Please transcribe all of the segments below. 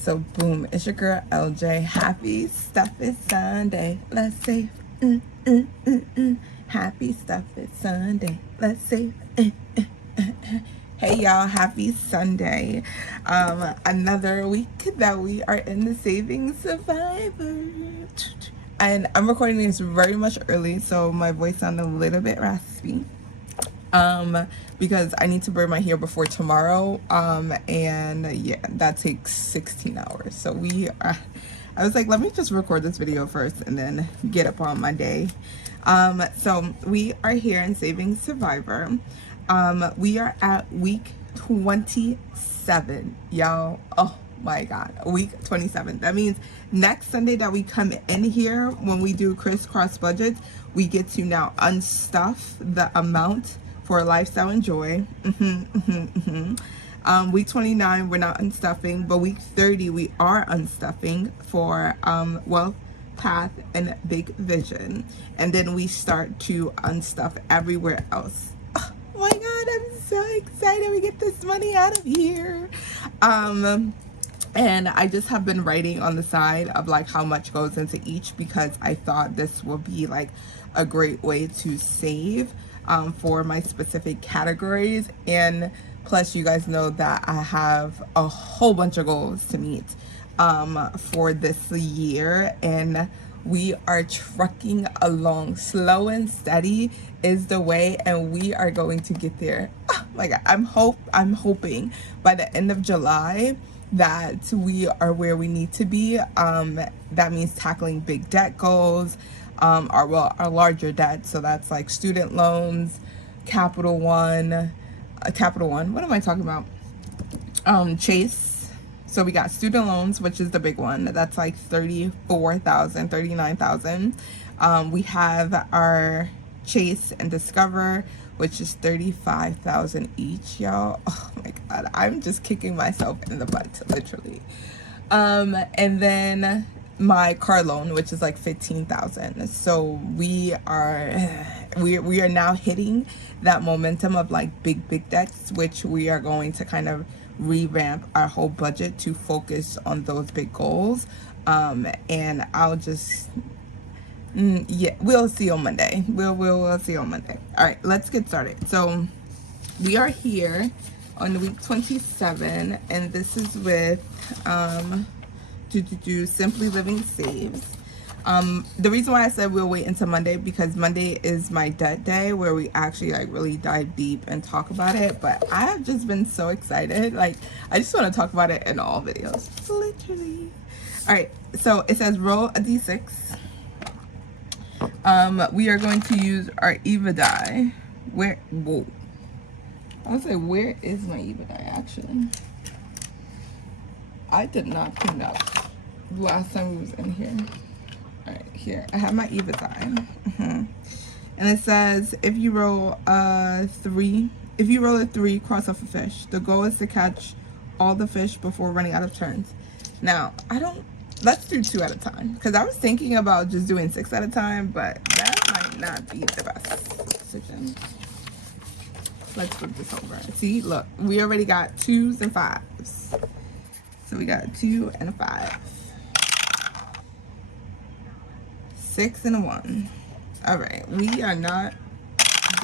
So boom, it's your girl LJ. Happy stuff is Sunday. Let's save. Happy stuff is Sunday. Let's save. Hey y'all, happy Sunday. Another week that we are in the Saving Survivor. And I'm recording this very much early, so my voice sounds a little bit raspy. Because I need to burn my hair before tomorrow. And yeah, that takes 16 hours. So I was like, let me just record this video first and then get up on my day. So we are here in Saving Survivor. We are at week 27, y'all. Oh my God, week 27. That means next Sunday that we come in here, when we do crisscross budgets, we get to now unstuff the amount for lifestyle and joy. Week 29 we're not unstuffing, but week 30 we are unstuffing for wealth, path, and big vision, and then we start to unstuff everywhere else. Oh my God, I'm so excited we get this money out of here. And I just have been writing on the side of like how much goes into each, because I thought this will be like a great way to save for my specific categories. And plus, you guys know that I have a whole bunch of goals to meet for this year, and we are trucking along. Slow and steady is the way, and we are going to get there. Oh my God, I'm hoping by the end of July that we are where we need to be. That means tackling big debt goals, our larger debt. So that's like student loans, Capital One, what am I talking about? Chase. So we got student loans, which is the big one. That's like 34,000, 39,000. We have our Chase and Discover, which is 35,000 each, y'all. Oh my God, I'm just kicking myself in the butt, literally. And then my car loan, which is like 15,000. So we are now hitting that momentum of like big debts, which we are going to kind of revamp our whole budget to focus on those big goals. And I'll just yeah, we'll see on Monday. We'll see on Monday. All right, let's get started. So we are here on week 27, and this is with Simply Living Saves. The reason why I said we'll wait until Monday, because Monday is my debt day, where we actually like really dive deep and talk about it. But I have just been so excited. Like, I just want to talk about it in all videos, literally. All right, so it says roll a d6. We are going to use our Eva die. Whoa. I was like, where is my Eva die actually? I did not clean up last time we was in here. All right, here I have my Eva die. And it says, if you roll a 3, cross off a fish. The goal is to catch all the fish before running out of turns. Now, let's do 2 at a time, because I was thinking about just doing 6 at a time, but that might not be the best decision. Let's flip this over. See, look, we already got 2s and 5s. So we got 2 and a 5. 6 and a 1. All right, we are not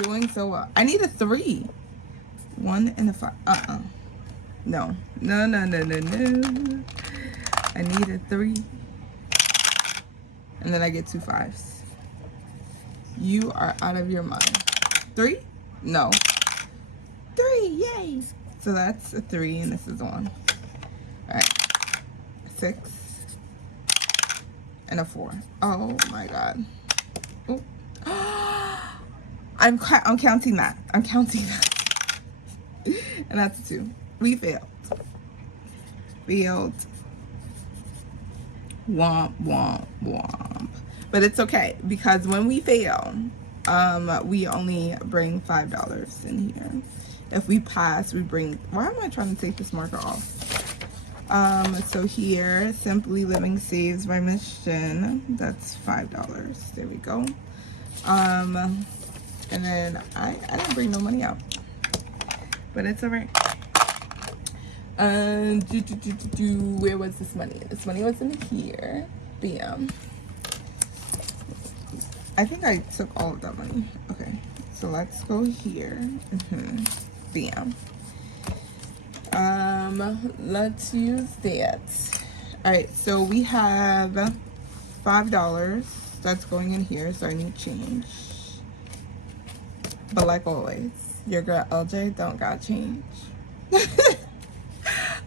doing so well. I need a 3. 1 and a 5. No. I need a 3. And then I get 2 5s. You are out of your mind. 3? No. 3, yay! So that's a 3, and this is 1. All right. 6 and a 4. Oh my God. Oh. I'm counting that. I'm counting that. And that's a 2. We failed. Womp womp womp. But it's okay, because when we fail, we only bring $5 in here. If we pass, we bring, why am I trying to take this marker off? So here, Simply Living Saves by Mission. That's $5. There we go. And then I didn't bring no money out, but it's all right. Where was this money? This money was in here. Bam. I think I took all of that money. Okay, so let's go here. Bam. Let's use that. All right, so we have $5 that's going in here, so I need change. But like always, your girl LJ don't got change.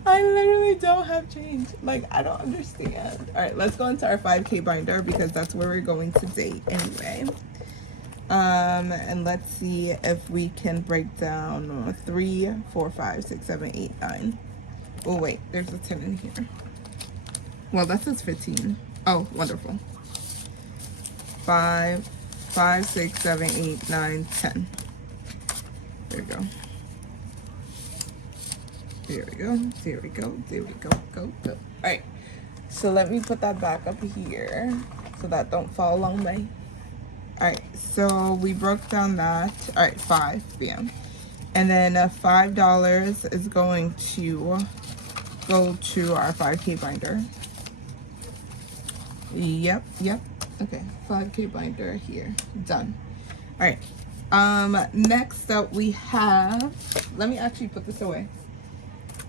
I literally don't have change. Like, I don't understand. All right, let's go into our 5K binder because that's where we're going to date anyway. And let's see if we can break down 3, 4, 5, 6, 7, 8, 9. Oh wait, there's a 10 in here. Well, that says 15. Oh, wonderful. 5, 6, 7, 8, 9, 10. There we go. There we go. There we go. There we go. Go. All right. So let me put that back up here so that don't fall along my. All right. So we broke down that. All right. 5. Bam. And then $5 is going to go to our 5K binder. Yep. Okay. 5K binder here. Done. All right. Next up we have. Let me actually put this away.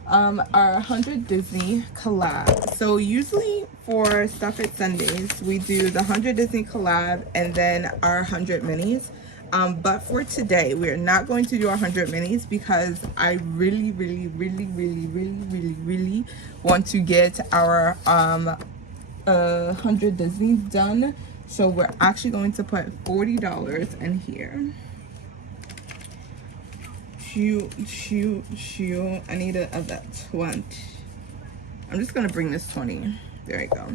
Our 100 Disney collab. So usually for Stuff It Sundays, we do the 100 Disney collab and then our 100 minis. But for today, we're not going to do our 100 minis because I really want to get our 100 Disneys done. So we're actually going to put $40 in here. I need a 20. I'm just gonna bring this 20. There we go.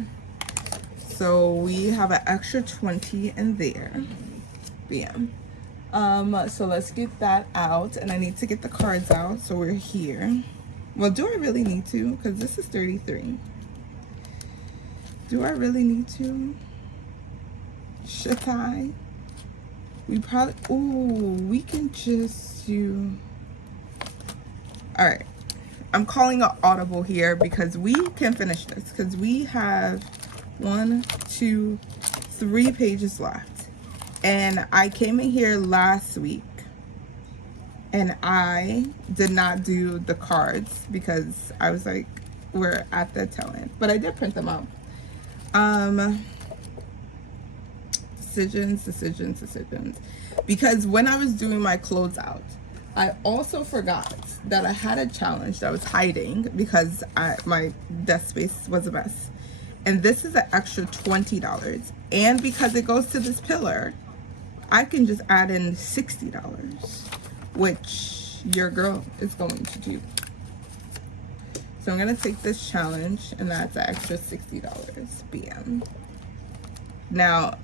So we have an extra 20 in there. Bam. So let's get that out, and I need to get the cards out. So we're here. Well, do I really need to? Because this is 33. Do I really need to? Should I? We probably. Ooh, we can just do. All right, I'm calling an audible here because we can finish this because we have 1, 2, 3 pages left. And I came in here last week and I did not do the cards because I was like, we're at the tail end, but I did print them out. Decisions. Because when I was doing my closeout, I also forgot that I had a challenge that I was hiding because my desk space was a mess. And this is an extra $20. And because it goes to this pillar, I can just add in $60, which your girl is going to do. So I'm going to take this challenge, and that's an extra $60. BM. Now,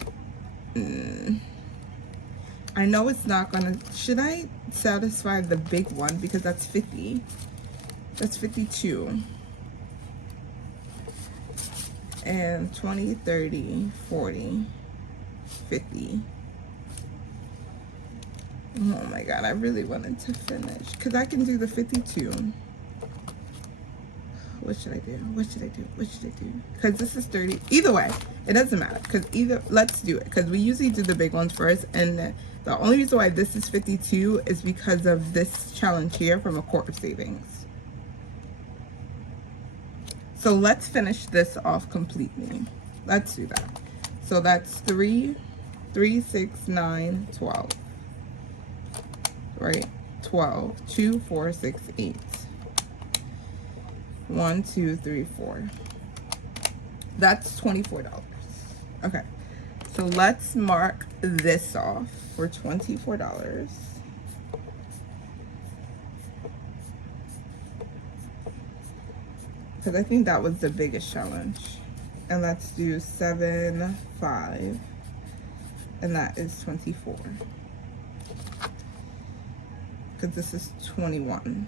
I know it's not gonna. Should I satisfy the big one because that's 50? That's 52. And 20, 30, 40, 50. Oh my god, I really wanted to finish because I can do the 52. What should I do? Because this is 30. Either way, it doesn't matter. Because let's do it. Because we usually do the big ones first. And the only reason why this is 52 is because of this challenge here from a quart of savings. So let's finish this off completely. Let's do that. So that's 3, 6, 9, 12. Right? 12. 2, 4, 6, 8. 1, 2, 3, 4. That's $24. Okay, so let's mark this off for $24. Because I think that was the biggest challenge. And let's do 7, 5, and that is 24. Because this is 21.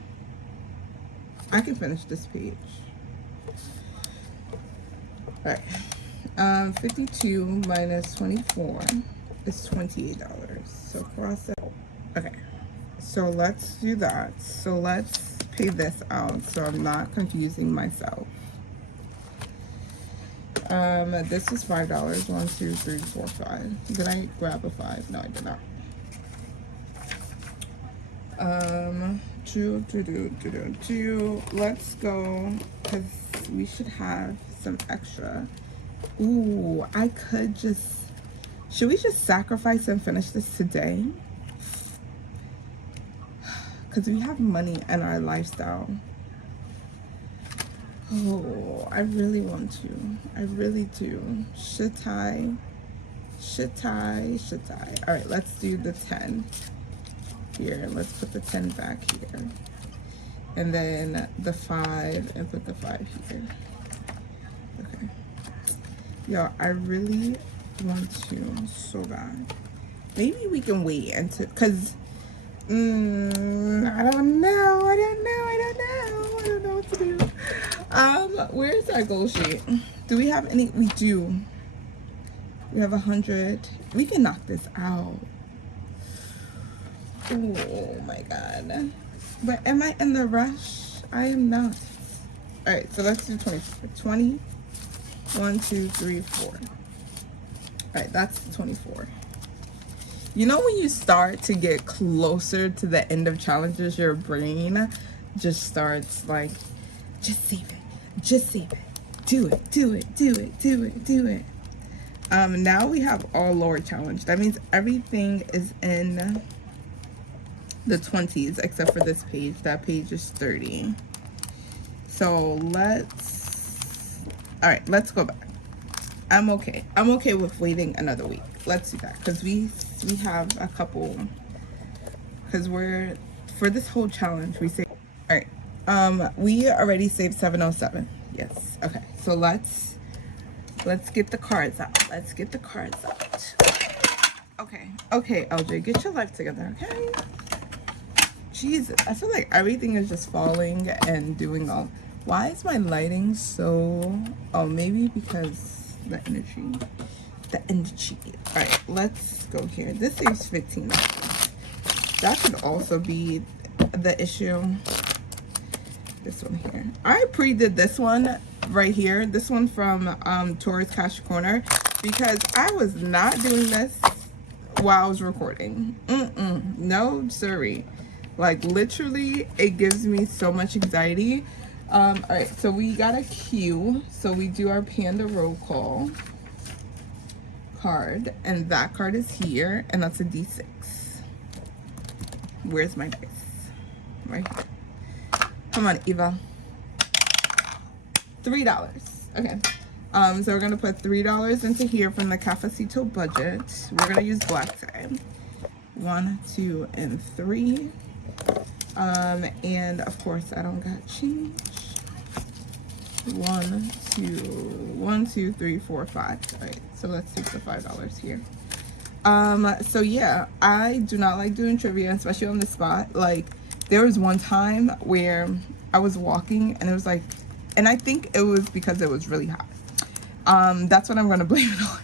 I can finish this page. All right. 52 minus 24 is $28. So cross that. Okay. So let's do that. So let's pay this out so I'm not confusing myself. This is $5. 1, 2, 3, 4, 5. Did I grab a 5? No, I did not. Let's go, because we should have some extra. Ooh, I could just, should we just sacrifice and finish this today? Because we have money in our lifestyle. Oh, I really want to. I really do. Should I? All right, let's do the 10 here. Let's put the 10 back here. And then the 5 and put the 5 here. Okay. Yo, I really want to so bad. Maybe we can wait until, because I don't know what to do. Where's our goal sheet? Do we have any? We do. We have 100. We can knock this out. Oh my god. But am I in the rush? I am not. Alright, so let's do 24. 20. 1, 2, 3, 4. Alright, that's 24. You know when you start to get closer to the end of challenges, your brain just starts like, just save it. Just save it. Do it. Now we have all lower challenge. That means everything is in the 20s except for this page. That page is 30. So let's go back. I'm okay with waiting another week. Let's do that, because we have a couple, because we're, for this whole challenge we save. All right, we already saved 707. Yes. Okay, so let's get the cards out. Okay, LJ, get your life together, okay? Jesus, I feel like everything is just falling and doing all. Why is my lighting so, oh, maybe because the energy. All right, let's go here. This saves $15. That could also be the issue. This one here. I pre-did this one right here. This one from Taurus Cash Corner, because I was not doing this while I was recording. No, sorry. Like literally, it gives me so much anxiety. All right, so we got a cue. So we do our Panda roll call card, and that card is here, and that's a D6. Where's my dice? Right here. Come on, Eva. $3. Okay. So we're gonna put $3 into here from the Cafecito budget. We're gonna use black today. 1, 2, and 3. And of course I don't got change. 1, 2, 3, 4, 5. All right, so let's take the $5 here. So yeah, I do not like doing trivia, especially on the spot. Like, there was one time where I was walking and it was like, and I think it was because it was really hot. That's what I'm gonna blame it on.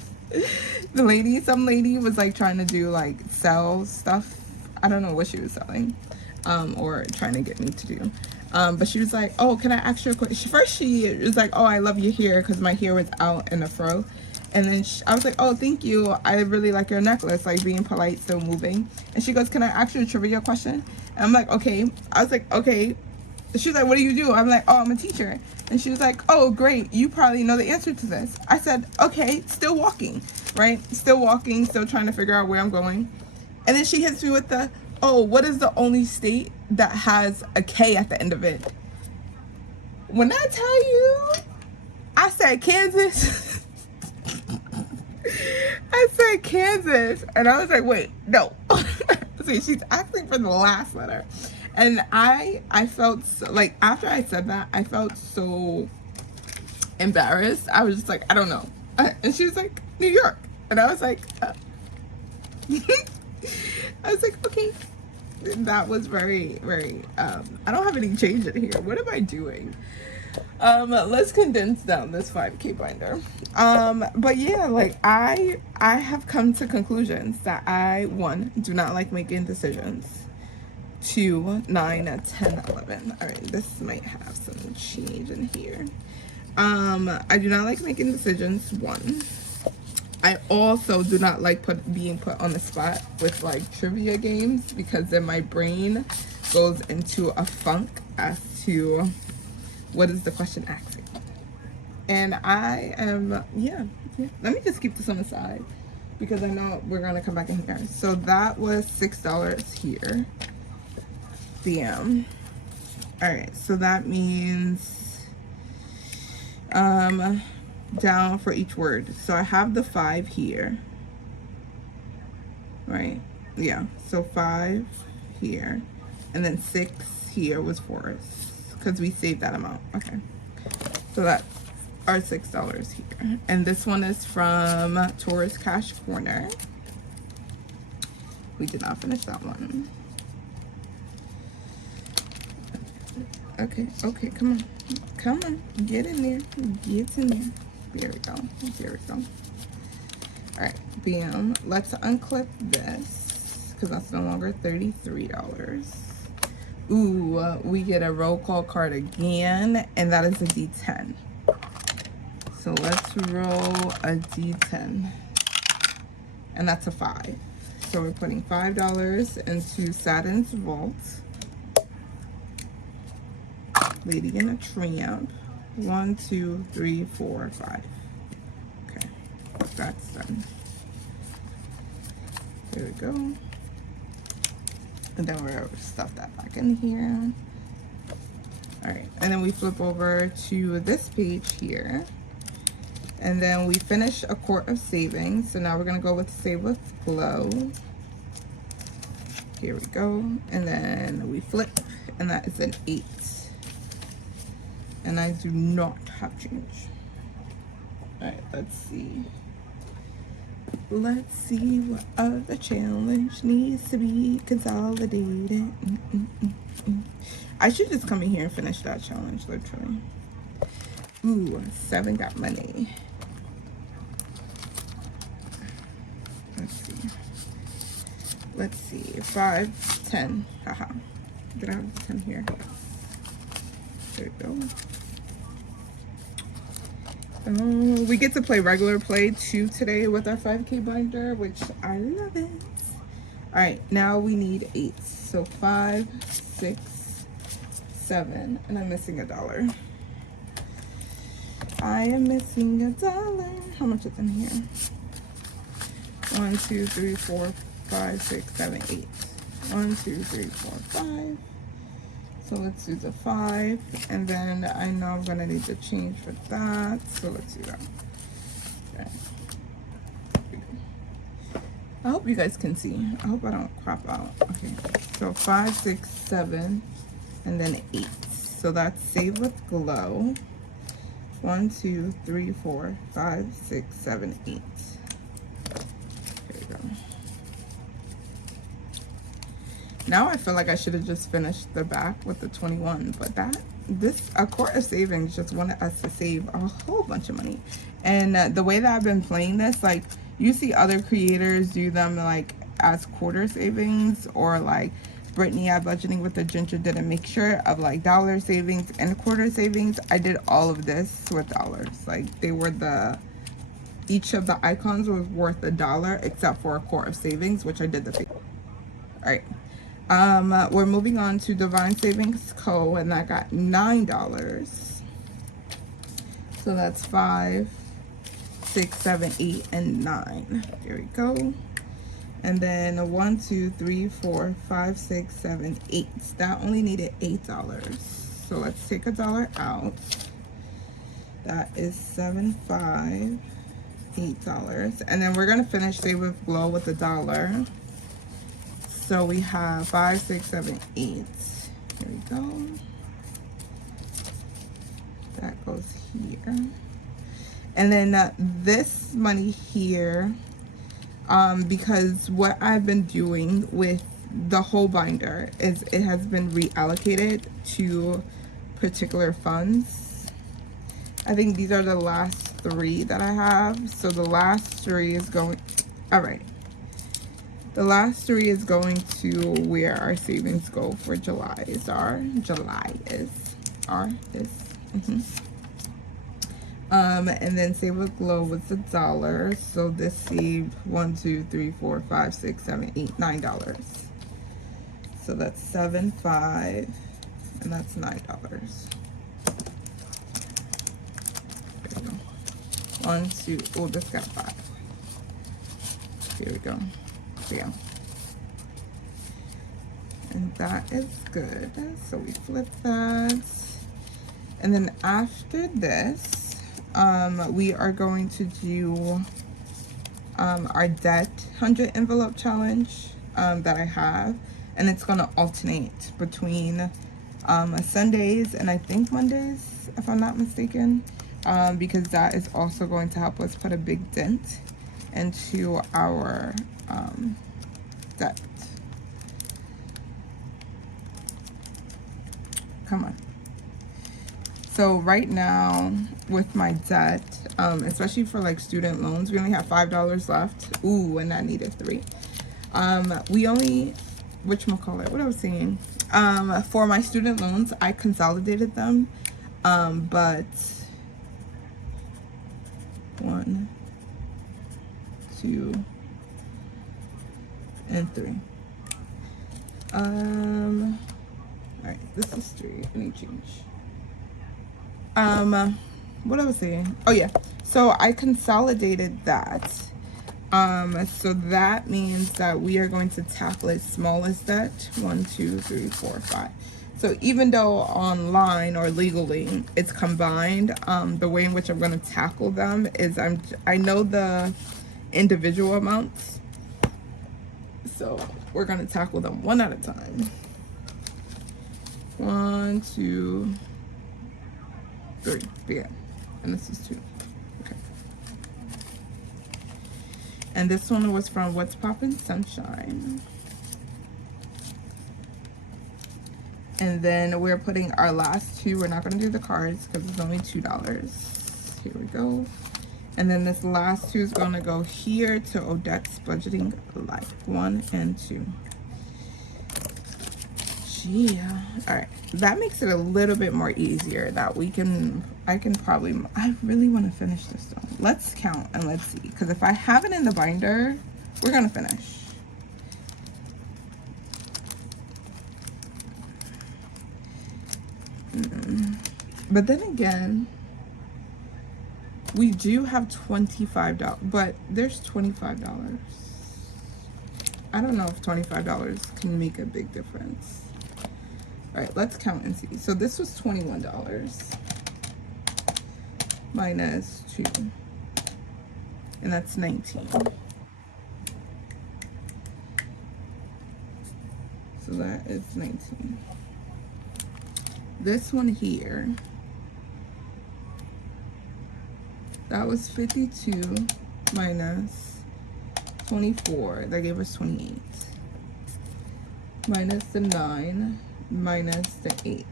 Some lady was like trying to do like sell stuff. I don't know what she was selling, or trying to get me to do. But she was like, oh, can I ask you a question? First she was like, oh, I love your hair, because my hair was out in a fro. And then I was like, oh, thank you. I really like your necklace, like being polite, still moving. And she goes, can I ask you a trivia question? And I'm like, okay. I was like, okay. She was like, what do you do? I'm like, oh, I'm a teacher. And she was like, oh, great. You probably know the answer to this. I said, okay, still walking, right? Still walking, still trying to figure out where I'm going. And then she hits me with the, oh, what is the only state that has a K at the end of it? When I tell you, I said Kansas. I said Kansas. And I was like, wait, no. See, she's asking for the last letter. And I felt so, like, after I said that, I felt so embarrassed. I was just like, I don't know. And she was like, New York. And I was like, I was like, okay. That was very, very, I don't have any change in here. What am I doing? Let's condense down this 5K binder. But yeah, like I have come to conclusions that I, one, do not like making decisions. 2, 9, 10, 11. All right, this might have some change in here. I do not like making decisions, 1. I also do not like being put on the spot with like trivia games, because then my brain goes into a funk as to what is the question asking. And I am, yeah. Let me just keep this on the side because I know we're gonna come back in here. So that was $6 here. Bam. All right, so that means down for each word. So I have the 5 here, right? Yeah, so 5 here, and then 6 here was for us because we saved that amount. Okay, so that's our $6 here. And this one is from Tourist Cash Corner. We did not finish that one. Okay, come on, get in there, get in there. There we go, there we go. All right, bam. Let's unclip this because that's no longer $33. Ooh, we get a roll call card again, and that is a D10. So let's roll a D10, and that's a 5. So we're putting $5 into Saturn's vault. Lady in a Tramp. 1, 2, 3, 4, 5. Okay, that's done. There we go. And then we're gonna stuff that back in here. All right, and then we flip over to this page here. And then we finish a quart of savings. So now we're gonna go with Save with Glow. Here we go. And then we flip, and that is an 8. And I do not have change. All right, let's see. Let's see what other challenge needs to be consolidated. I should just come in here and finish that challenge, literally. Ooh, 7 got money. Let's see. 5, 10. Haha. Did I have 10 here? There we go. We get to play regular play too today with our 5K binder, which I love it. All right, now we need 8. So 5, 6, 7, and I'm missing $1. I am missing $1. How much is in here? 1, 2, 3, 4, 5, 6, 7, 8. 1, 2, 3, 4, 5. So let's do the 5, and then I know I'm gonna need to change for that. So let's do that. Okay. I hope you guys can see. I hope I don't crop out. Okay. So 5, 6, 7, and then 8. So that's Save with Glow. 1, 2, 3, 4, 5, 6, 7, 8. There we go. Now I feel like I should have just finished the back with the 21, but a quart of savings just wanted us to save a whole bunch of money. And the way that I've been playing this, like, you see other creators do them like as quarter savings, or like Brittany at Budgeting with the Ginger did a mixture of like dollar savings and quarter savings. I did all of this with dollars. Like, they were each of the icons was worth $1 except for a quart of savings, which I did the all right. We're moving on to Divine Savings Co., and that got $9. So that's 5, 6, 7, 8, and 9. There we go. And then 1, 2, 3, 4, 5, 6, 7, 8. That only needed $8. So let's take $1 out. That is 7, 5, $8. And then we're gonna finish Save with Glow with $1. So we have 5, 6, 7, 8. Here we go. That goes here. And then this money here, because what I've been doing with the whole binder is it has been reallocated to particular funds. I think these are the last 3 that I have. So the last 3 is going, all right. The last 3 is going to where our savings go for July. Is our July is our is. And then Save a Glow was $1, so this saved $1, 2, 3, 4, 5, 6, 7, 8, $9. So that's $7, 5, and that's $9. There we go. 1, 2. Oh, this got 5. Here we go. Yeah. And that is good. So we flip that. And then after this, we are going to do our debt 100 envelope challenge that I have, and it's going to alternate between Sundays and I think Mondays, if I'm not mistaken, because that is also going to help us put a big dent into our debt. Come on. So right now with my debt, especially for like student loans, we only have $5 left. Ooh, and I needed 3. We only, whatchamacallit, what I was saying, for my student loans, I consolidated them, but 1, 2, and 3. All right, this is 3. Any change? What I was saying? Oh yeah. So I consolidated that. So that means that we are going to tackle its smallest debt. 1, 2, 3, 4, 5. So even though online or legally it's combined, the way in which I'm going to tackle them is I know the individual amounts. So we're going to tackle them one at a time. 1, 2, 3. Yeah. And this is 2. Okay. And this one was from What's Poppin' Sunshine. And then we're putting our last 2. We're not going to do the cards because it's only $2. Here we go. And then this last 2 is going to go here to Odette's Budgeting Life. 1 and 2. Yeah. All right. That makes it a little bit more easier that we can, I really want to finish this though. Let's count and let's see. Because if I have it in the binder, we're going to finish. But then again, we do have $25, but there's $25. I don't know if $25 can make a big difference. All right, let's count and see. So this was $21 minus 2, and that's 19. So that is 19. This one here, that was 52 minus 24. That gave us 28. Minus the 9. Minus the 8,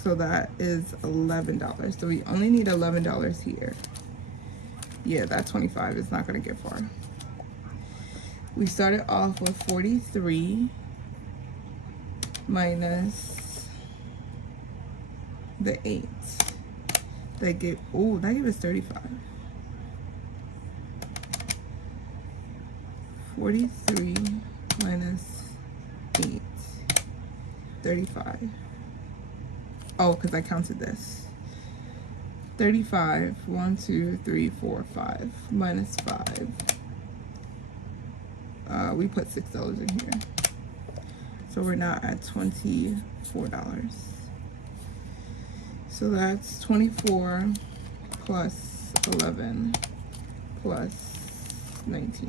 so that is $11. So we only need $11 here. Yeah, that 25 is not going to get far. We started off with 43 minus the 8. That gave us 35. 43 minus 8. 35. Oh, because I counted this. 35. 1, 2, 3, 4, 5. Minus 5. We put $6 in here. So we're now at $24. So that's 24 plus 11 plus 19.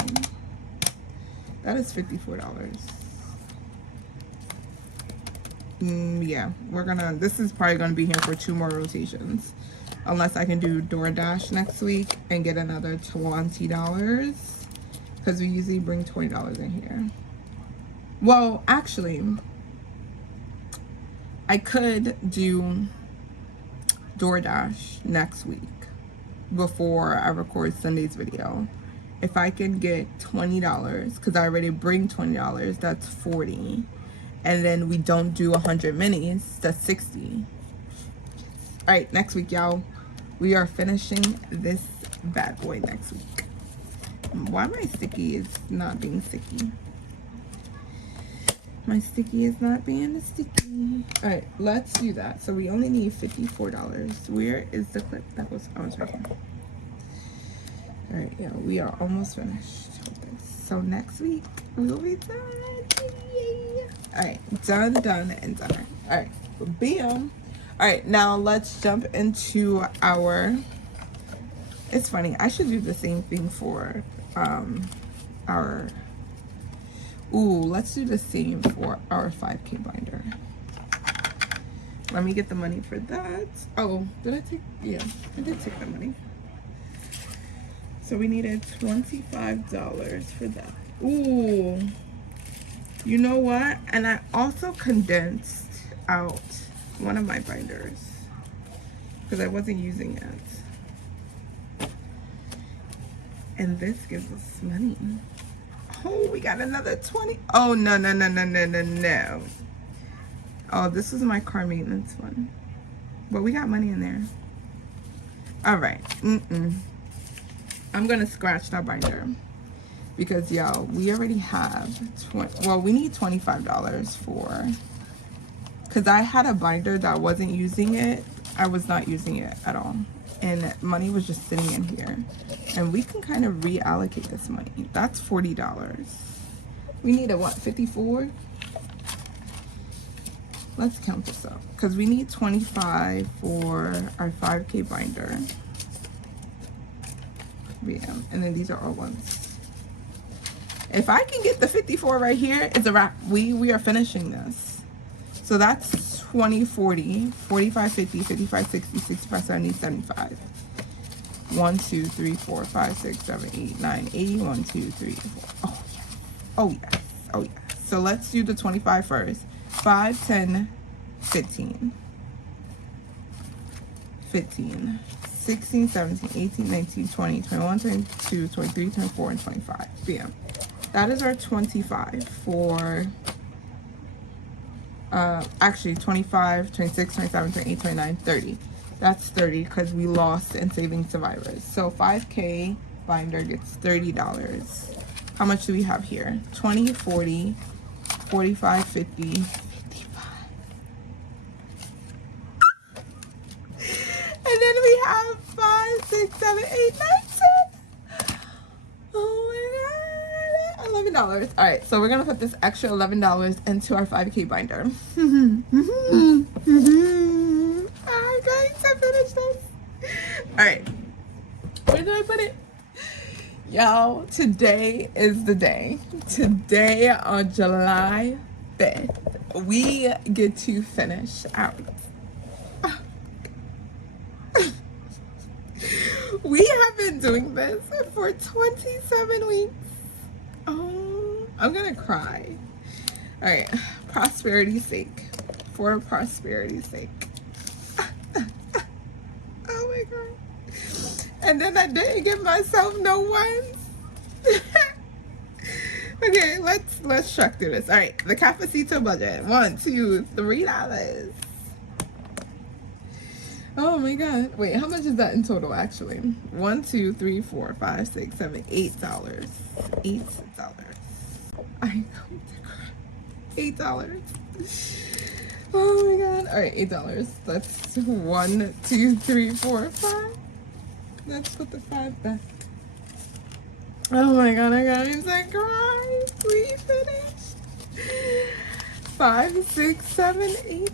That is $54. Yeah, this is probably gonna be here for 2 more rotations, unless I can do DoorDash next week and get another $20, because we usually bring $20 in here. Well, actually, I could do DoorDash next week before I record Sunday's video, if I can get $20, because I already bring $20, that's 40. And then we don't do 100 minis, that's 60. All right, next week, y'all, we are finishing this bad boy next week. Why my sticky is not being sticky? My sticky is not being sticky. All right, let's do that. So we only need $54. Where is the clip? I was right here. All right, yeah, we are almost finished with this. So next week we'll be done. Yay. All right, done, and done. All right, bam. All right, now let's jump into our. It's funny. I should do the same thing for our. Ooh, let's do the same for our 5K binder. Let me get the money for that. Oh, did I take? Yeah, I did take the money. So we needed $25 for that. Ooh, you know what? And I also condensed out one of my binders because I wasn't using it. And this gives us money. Oh, we got another 20. Oh, no. Oh, this is my car maintenance one. But we got money in there. All right. I'm gonna scratch that binder because y'all, we already have we need $25 for, because I had a binder that wasn't using it. I was not using it at all, and money was just sitting in here, and we can kind of reallocate this money. That's $40. We need a what, 54? Let's count this up because we need 25 for our 5K binder. Yeah, and then these are all ones. If I can get the 54 right here, it's a wrap. We are finishing this. So that's 20, 40, 45, 50, 55, 60, 65, 70, 75. 1, 2, 3, 4, 5, 6, 7, 8, 9, 80. 1, 2, 3, 4. Oh yes. Oh yes. Oh yes. So let's do the 25 first. 5, 10, 15. 15. 16, 17, 18, 19, 20, 21, 22, 23, 24, and 25. Bam. That is our 25 for, actually 25, 26, 27, 28, 29, 30. That's 30 because we lost in Saving Survivors. So 5K binder gets $30. How much do we have here? 20, 40, 45, 50, 55. And then we have 5, 6, 7, 8, 9, 10. Oh my god. $11. All right, so we're gonna put this extra $11 into our 5K binder. I'm going to finish this. All right, where do I put it? Y'all, today is the day. Today on July 5th, we get to finish out. We have been doing this for 27 weeks. Oh, I'm gonna cry. All right, prosperity's sake. For prosperity's sake. Oh my god. And then I didn't give myself no ones. Okay, let's truck through this. All right, the Cafecito budget. $1, $2, $3. Oh my god. Wait, how much is that in total actually? 1, 2, 3, 4, 5, 6, 7, $8. $8. I'm going to cry. $8. Oh my god. Alright, $8. That's 1, 2, 3, 4, 5. Let's put the 5 back. Oh my god, I got to cry. We finished. 5, 6, 7, $8.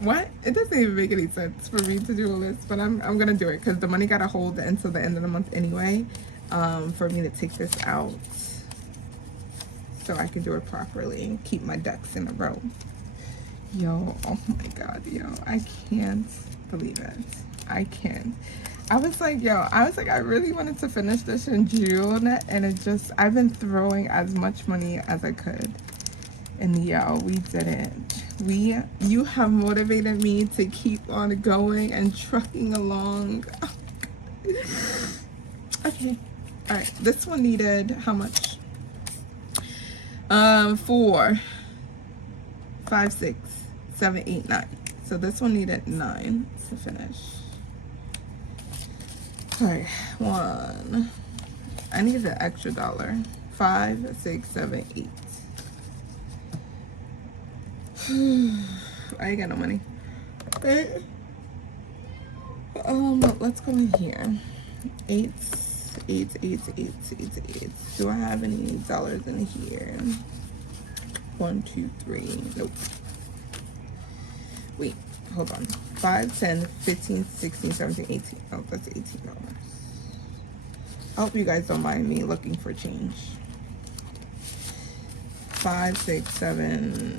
What? It doesn't even make any sense for me to do all this, but I'm gonna do it because the money gotta hold until the end of the month anyway, for me to take this out so I can do it properly and keep my ducks in a row. Yo, oh my god, yo, I can't believe it. I can't. I was like, I really wanted to finish this in June, and I've been throwing as much money as I could. And yo, we didn't. You have motivated me to keep on going and trucking along. Okay. All right, this one needed how much? 4, 5, 6, 7, 8, 9. So this one needed 9 to finish. All right, 1. I need an extra dollar. 5, 6, 7, 8. I ain't got no money. Okay. Let's go in here. 8, 8, 8, 8, 8, 8. Do I have any dollars in here? 1, 2, 3. Nope. Wait, hold on. 5, 10, 15, 16, 17, 18. Oh, that's $18. I hope you guys don't mind me looking for change. 5, 6, 7.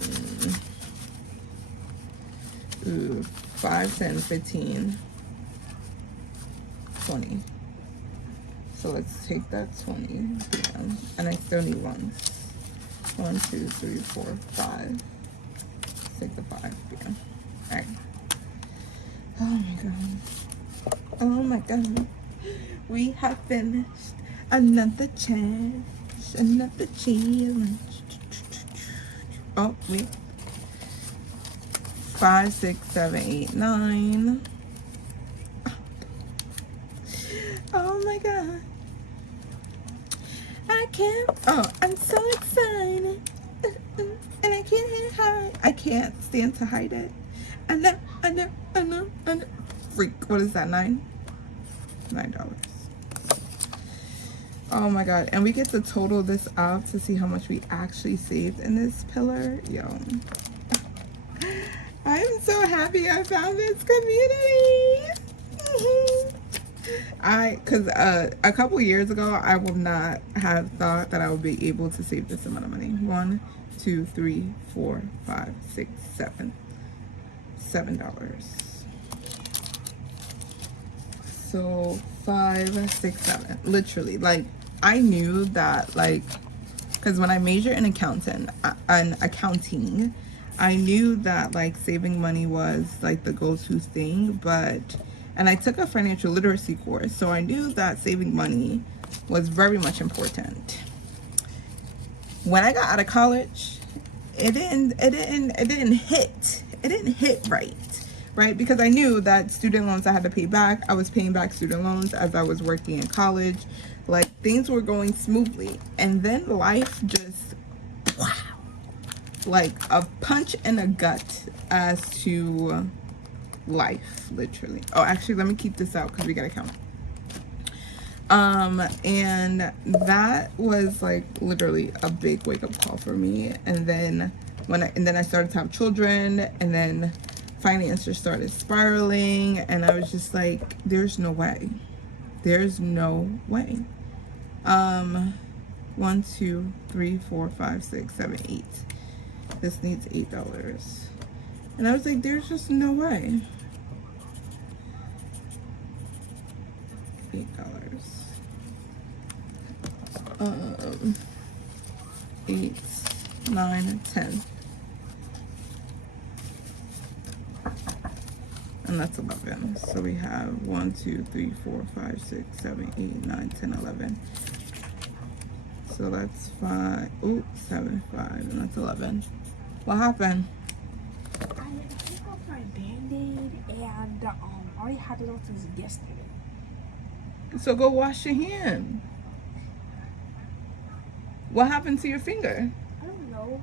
Ooh, 5, 10, 15, 20. So let's take that 20. Yeah. And I still need ones. 1, 2, 3, 4, 5. Let's take the 5. Yeah. Alright. Oh my god. Oh my god. We have finished another challenge. Another challenge. Oh, wait. 5, 6, 7, 8, 9. Oh my god. I can't. Oh, I'm so excited. And I can't hide. I can't stand to hide it. I know. Freak. What is that? $9? $9. Oh my god. And we get to total this up to see how much we actually saved in this pillar. Yo. I'm so happy I found this community. Because a couple years ago, I would not have thought that I would be able to save this amount of money. 1, 2, 3, 4, 5, 6, 7. $7. So 5, 6, 7. Literally, like I knew that, like, because when I majored in accounting, I knew that like saving money was like the go-to thing, and I took a financial literacy course, so I knew that saving money was very much important. When I got out of college, it didn't hit right? Because I knew that student loans I had to pay back. I was paying back student loans as I was working in college. Like things were going smoothly, and then life just wow. Like a punch in the gut as to life, literally. Oh, actually, let me keep this out because we gotta count. And that was like literally a big wake-up call for me. And then I started to have children, and then finances started spiraling, and I was just like, there's no way. 1, 2, 3, 4, 5, 6, 7, 8. This needs $8. And I was like, there's just no way. $8. 8, 9, 10. And that's 11. So we have 1, 2, 3, 4, 5, 6, 7, 8, 9, 10, 11. So that's 5. Ooh, 7, 5, and that's 11. What happened? I took off my band-aid, and I already had it on since yesterday. So go wash your hand. What happened to your finger? I don't know.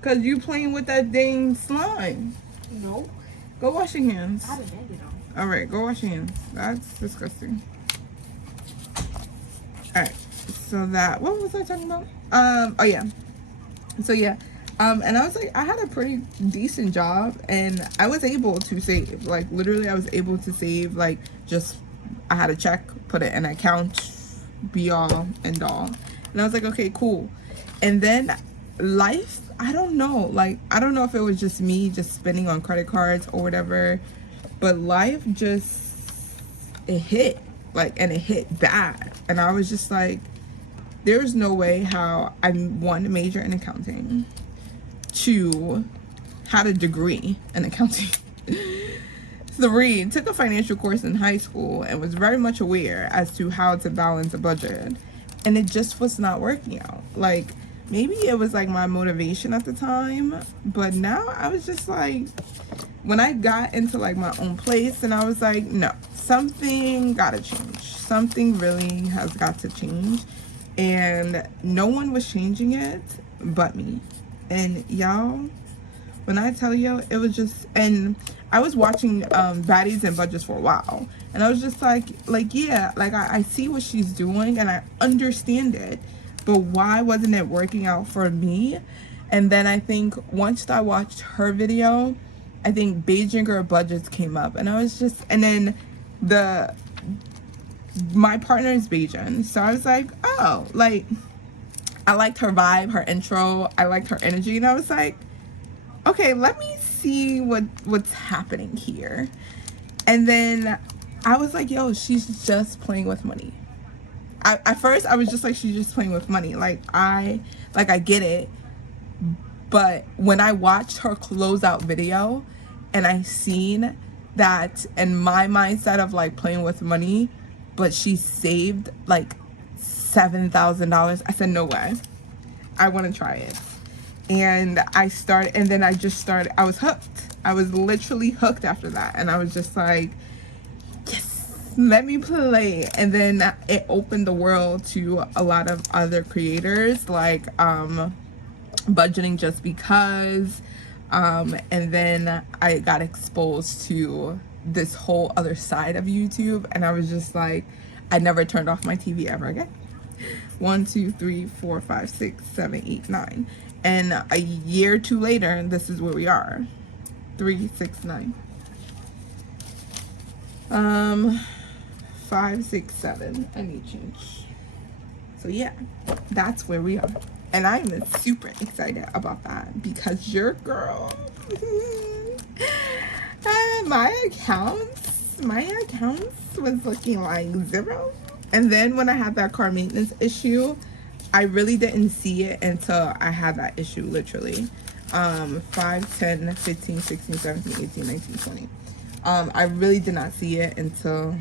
Cause you playing with that dang slime. No. Go wash your hands. I had a band-aid on. All right, go wash your hands. That's disgusting. All right. So that, what was I talking about? Oh yeah. So yeah. And I was like, I had a pretty decent job, and I was able to save. Like literally, I was able to save. Like just, I had a check, put it in an account, be all and all. And I was like, okay, cool. And then life, I don't know. Like I don't know if it was just me just spending on credit cards or whatever, but life just, it hit. Like, and it hit bad. And I was just like, there's no way how I, 1, major in accounting, 2, had a degree in accounting. 3, took a financial course in high school and was very much aware as to how to balance a budget. And it just was not working out. Like, maybe it was like my motivation at the time, but now I was just like, when I got into like my own place, and I was like, no, something gotta change. Something really has got to change. And no one was changing it but me. And y'all, when I tell you, it was just, and I was watching Baddies and Budgets for a while, and I was just like yeah, like I see what she's doing and I understand it, but why wasn't it working out for me? And then I think once I watched her video, I think Beijing Budgets came up, and I was just, and then my partner is Beijing, so I was like, oh, like, I liked her vibe, her intro, I liked her energy, and I was like, okay, let me see what's happening here. And then I was like, yo, she's just playing with money. At first I was just like, she's just playing with money. Like I get it. But when I watched her closeout video and I seen that in my mindset of like playing with money, but she saved like $7,000, I said, no way, I want to try it. And I was hooked. I was literally hooked after that. And I was just like, yes, let me play. And then it opened the world to a lot of other creators, like Budgeting Just Because. And then I got exposed to this whole other side of YouTube. And I was just like, I never turned off my TV ever again. 1, 2, 3, 4, 5, 6, 7, 8, 9. And a year or two later, this is where we are. 3, 6, 9. 5, 6, 7. I need change. So yeah, that's where we are. And I'm super excited about that because your girl, my accounts was looking like 0. And then when I had that car maintenance issue, I really didn't see it until I had that issue, literally. 5, 10, 15, 16, 17, 18, 19, 20. I really did not see it until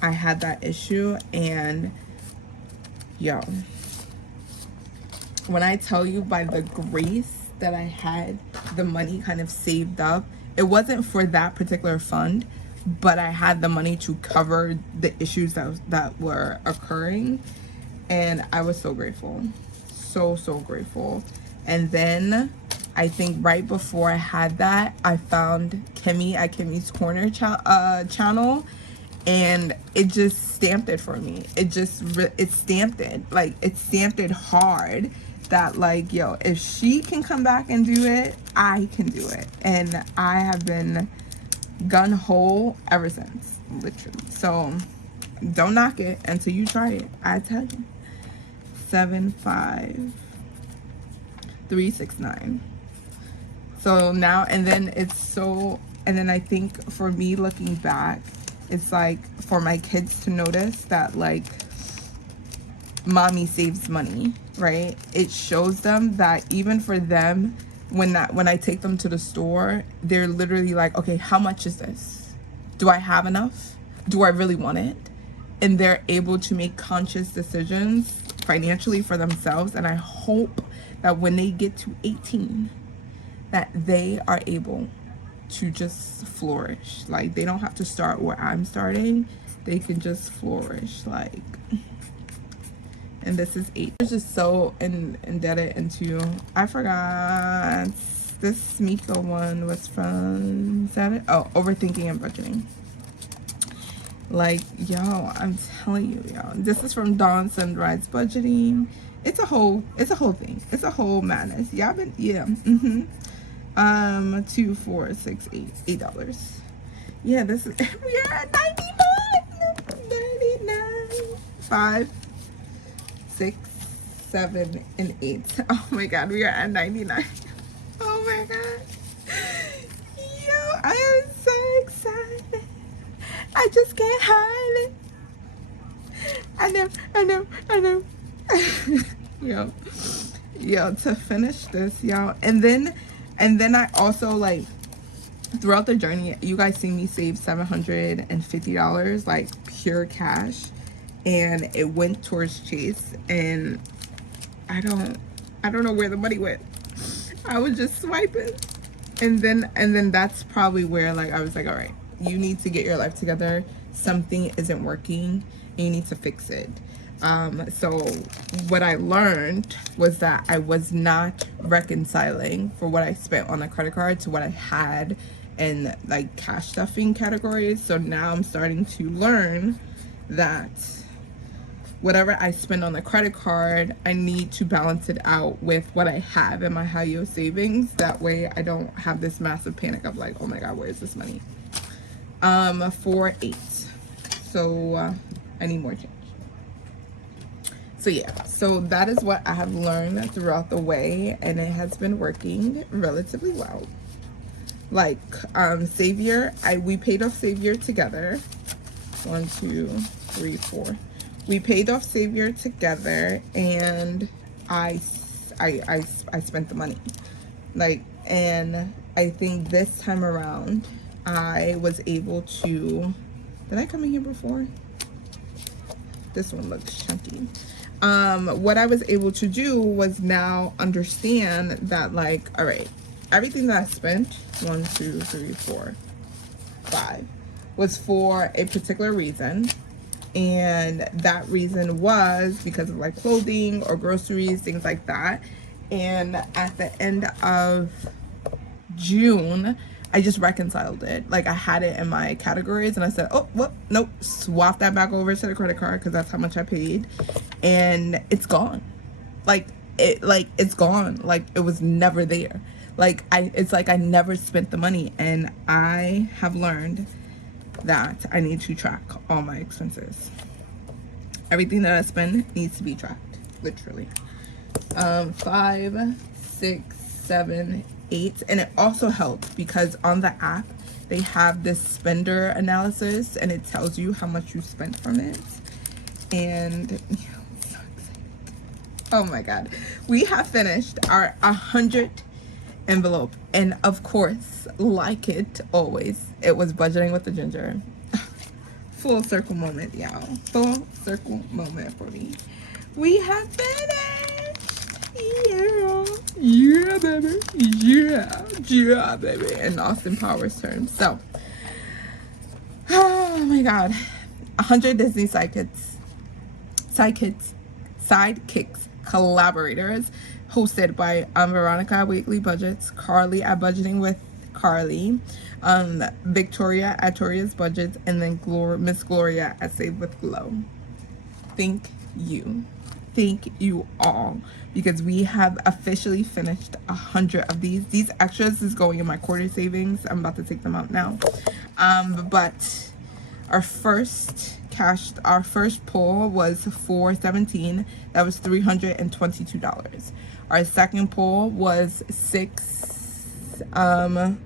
I had that issue. And yo, when I tell you, by the grace that I had the money kind of saved up, it wasn't for that particular fund, but I had the money to cover the issues that were occurring. And I was so grateful, so grateful. And then I think right before I had that, I found Kimmy at Kimmy's Corner channel, and it just stamped it for me. It stamped it, like it stamped it hard that like, yo, if she can come back and do it, I can do it. And I have been gun-ho ever since, literally. So don't knock it until you try it, I tell you. 7, 5, 3, 6, 9. So now, and then I think for me looking back, it's like for my kids to notice that like mommy saves money, right? It shows them that even for them, when I take them to the store, they're literally like, okay, how much is this? Do I have enough? Do I really want it? And they're able to make conscious decisions financially for themselves. And I hope that when they get to 18, that they are able to just flourish. Like, they don't have to start where I'm starting. They can just flourish, like. And this is 8. I was just so indebted into, I forgot, this Miko one was from Saturday. Oh, Overthinking and Budgeting. Like, yo, I'm telling you, yo, this is from Dawn Sunrise Budgeting. It's a whole thing. It's a whole madness. Y'all been, yeah. 2, 4, 6, 8 $8. Yeah, this is, we are at 99. 5, 6, 7, and 8. Oh my god, we are at 99. Oh my god. Yo, I am so excited. I just can't hide it. I know. Yo, to finish this, y'all. And then I also, like, throughout the journey, you guys see me save $750, like pure cash, and it went towards Chase, and I don't know where the money went. I was just swiping, and then that's probably where, like, I was like, all right, you need to get your life together. Something isn't working and you need to fix it. So what I learned was that I was not reconciling for what I spent on the credit card to what I had in like cash stuffing categories. So now I'm starting to learn that whatever I spend on the credit card, I need to balance it out with what I have in my high yield savings. That way I don't have this massive panic of like, oh my God, where's this money? 4-8. So I need more change. So yeah, so that is what I have learned throughout the way, and it has been working relatively well. Like Savior, we paid off Savior together. 1, 2, 3, 4. We paid off Savior together, and I spent the money. Like, and I think this time around I was able to, did I come in here before? This one looks chunky. What I was able to do was now understand that, like, all right, everything that I spent, 1, 2, 3, 4, 5, was for a particular reason. And that reason was because of like clothing or groceries, things like that. And at the end of June, I just reconciled it. Like, I had it in my categories and I said, oh, well, nope, swap that back over to the credit card because that's how much I paid. And it's gone. It's gone. Like, it was never there. Like, it's like I never spent the money. And I have learned that I need to track all my expenses. Everything that I spend needs to be tracked, literally. 5, 6, 7, 8, and it also helps because on the app they have this spender analysis and it tells you how much you spent from it. And yeah, I'm so excited. Oh my God, we have finished our 100 envelope, and of course, like it always, it was budgeting with the ginger. Full circle moment, y'all. Full circle moment for me. We have finished. Yeah, baby. Yeah, baby. In Austin Powers terms. So, oh my God, 100 Disney sidekicks, collaborators, hosted by Veronica Weekly Budgets, Carly at Budgeting with Carly, Victoria at Toria's Budgets, and then Miss Gloria at Save with Glow. Thank you all, because we have officially finished 100 of these. These extras is going in my quarter savings. I'm about to take them out now. But our first pull was $417. That was $322. Our second pull was 6-7.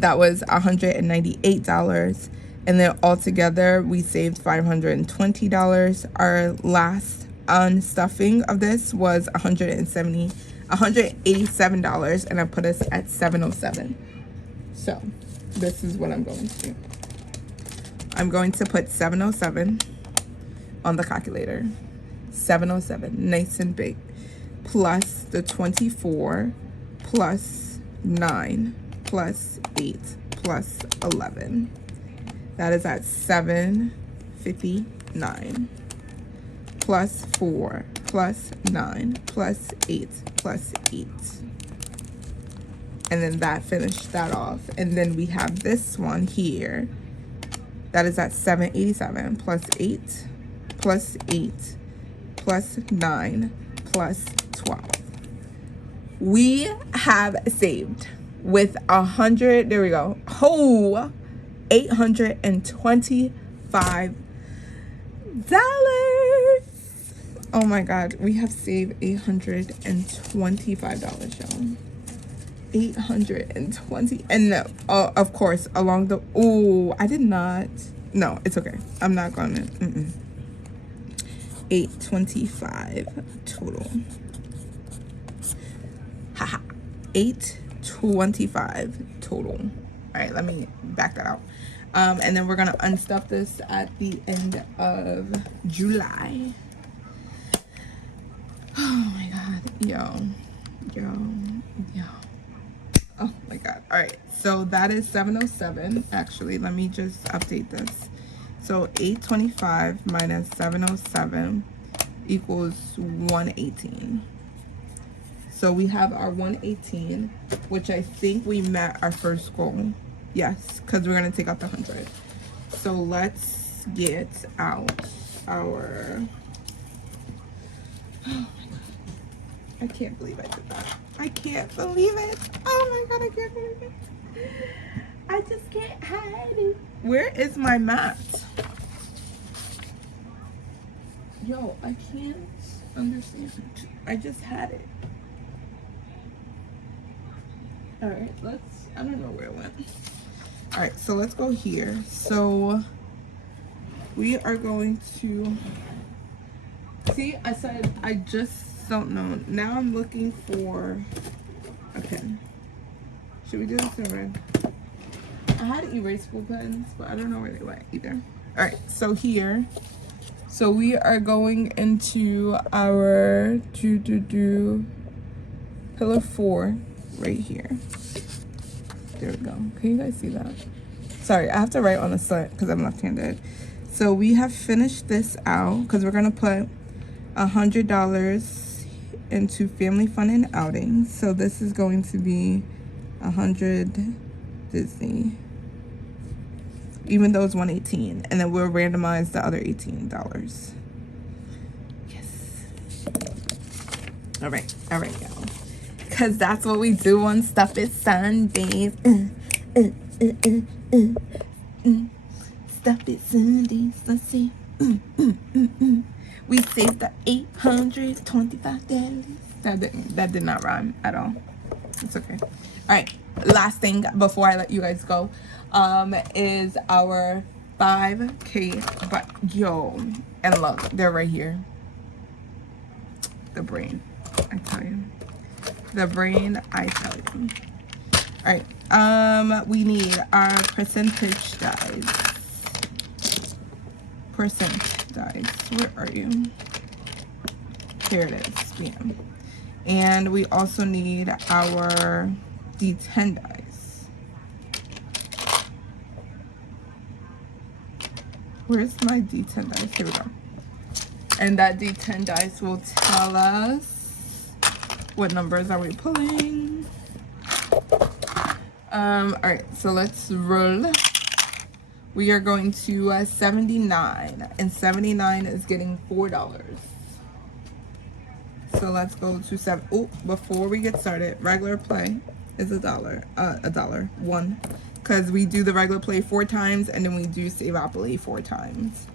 That was $198. And then altogether we saved $520. Our last unstuffing of this was $187, and I put us at $707. So this is what I'm going to do. I'm going to put 707 on the calculator. 707, nice and big, plus the 24, plus 9, plus 8, plus 11. That is at 759, plus 4, plus 9, plus 8, plus 8. And then that finished that off. And then we have this one here. That is at 787, plus 8, plus 8, plus 9, plus 12. We have saved with 100, there we go, whole $825. Oh my God, we have saved $825, y'all. 820. And no, of course, along the, I did not, no, it's okay, I'm not gonna 825 total. Haha. $825 total. All right, let me back that out. And then we're gonna unstuff this at the end of July. Oh my god, yo. Oh my god. All right, so that is 707. Actually, let me just update this. So 825 minus 707 equals 118. So we have our 118, which I think we met our first goal. Yes, because we're gonna take out the 100. So let's get out our, oh my god, I can't believe I did that. I can't believe it. Oh my god, I can't believe it. I just can't hide it. Where is my mat? Yo, I can't understand. I just had it. All right, I don't know where it went. All right, so let's go here. So we are going to, see, I said, I just don't know. Now I'm looking for a pen. Should we do this in red? I had erasable pens, but I don't know where they went either. All right, so here, so we are going into our pillar 4 right here. There we go. Can you guys see that? Sorry, I have to write on the slant because I'm left-handed. So we have finished this out because we're gonna put $100 into family fun and outings. So this is going to be 100 Disney, even though it's 118, and then we'll randomize the other $18. Yes. All right, y'all. Because that's what we do on Stuff It Sundays. Stuff It Sundays. Let's see. We saved the $825. That did not rhyme at all. It's okay. All right. Last thing before I let you guys go is our 5K. But yo, and look, they're right here. The brain, I tell you. The brain, I tell you. All right, we need our percentage dies. Percent dies. Where are you? Here it is. Bam. And we also need our D10 dice. Where's my D10 dice? Here we go. And that D10 dice will tell us what numbers are we pulling. All right, so let's roll. We are going to 79, and 79 is getting $4. So let's go to 7. Oh, before we get started, regular play is $1, one, because we do the regular play 4 times, and then we do Saveopoly 4 times.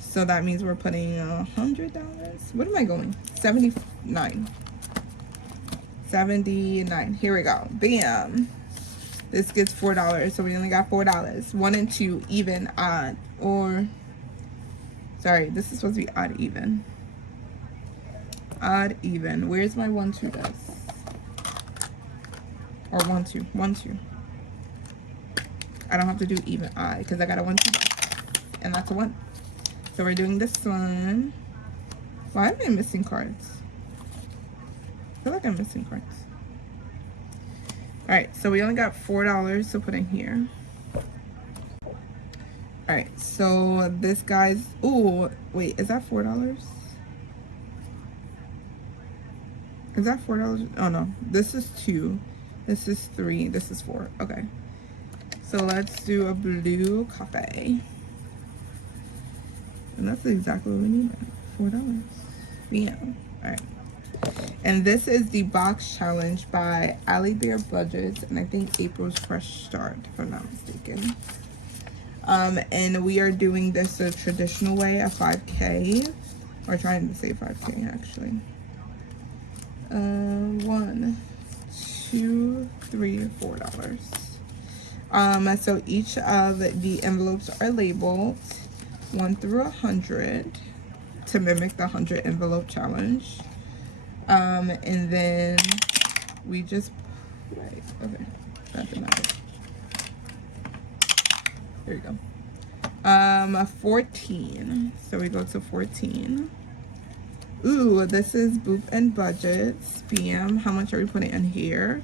So that means we're putting $100. What am I going? 79. 79. Here we go. Bam. This gets $4. So we only got $4. 1 and 2, even, odd, or sorry, this is supposed to be odd even. Odd even. Where's my 1 2 dice? Or 1 2. 1 2. I don't have to do even odd because I got a 1 2 dice. And that's a 1. So we're doing this one. Why am I missing cards? I feel like I'm missing cards. Alright, so we only got $4 to put in here. Alright, so this guy's, oh, wait, is that $4? Is that $4? Oh no, this is 2. This is 3. This is 4. Okay. So let's do a blue cafe. And that's exactly what we need. $4. Bam. Alright. And this is the box challenge by Allie Bear Budgets, and I think April's Fresh Start, if I'm not mistaken. And we are doing this the traditional way, a 5K. Or trying to say 5K actually. 1, 2, 3, $4. So each of the envelopes are labeled 1 through 100 to mimic the 100 envelope challenge. And then we just, right, okay, that did not. There you go. 14. So we go to 14. Ooh, this is Boop and Budgets. BM. How much are we putting in here?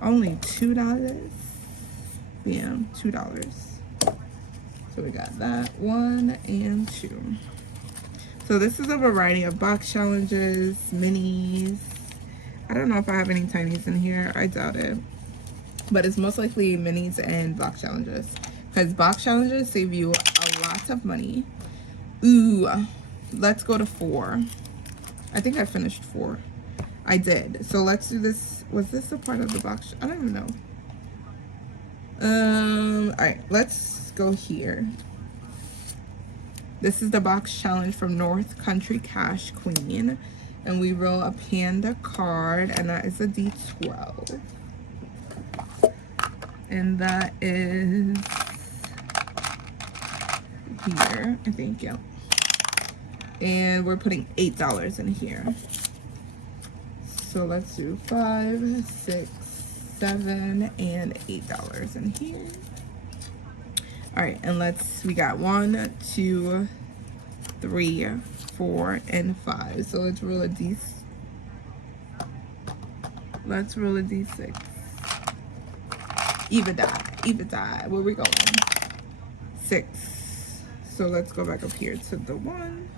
Only $2. BM, $2. So we got that 1 and 2. So this is a variety of box challenges, minis. I don't know if I have any tinies in here. I doubt it. But it's most likely minis and box challenges. Because box challenges save you a lot of money. Ooh, let's go to 4. I think I finished 4. I did. So let's do this. Was this a part of the box? I don't even know. Alright, let's go here. This is the box challenge from North Country Cash Queen. And we roll a panda card, and that is a D12. And that is here, I think, yeah. And we're putting $8 in here. So let's do 5, 6, 7, and $8 in here. All right, and we got 1, 2, 3, 4, and 5. So let's roll a D6. Even die. Where we going? 6. So let's go back up here to the 1.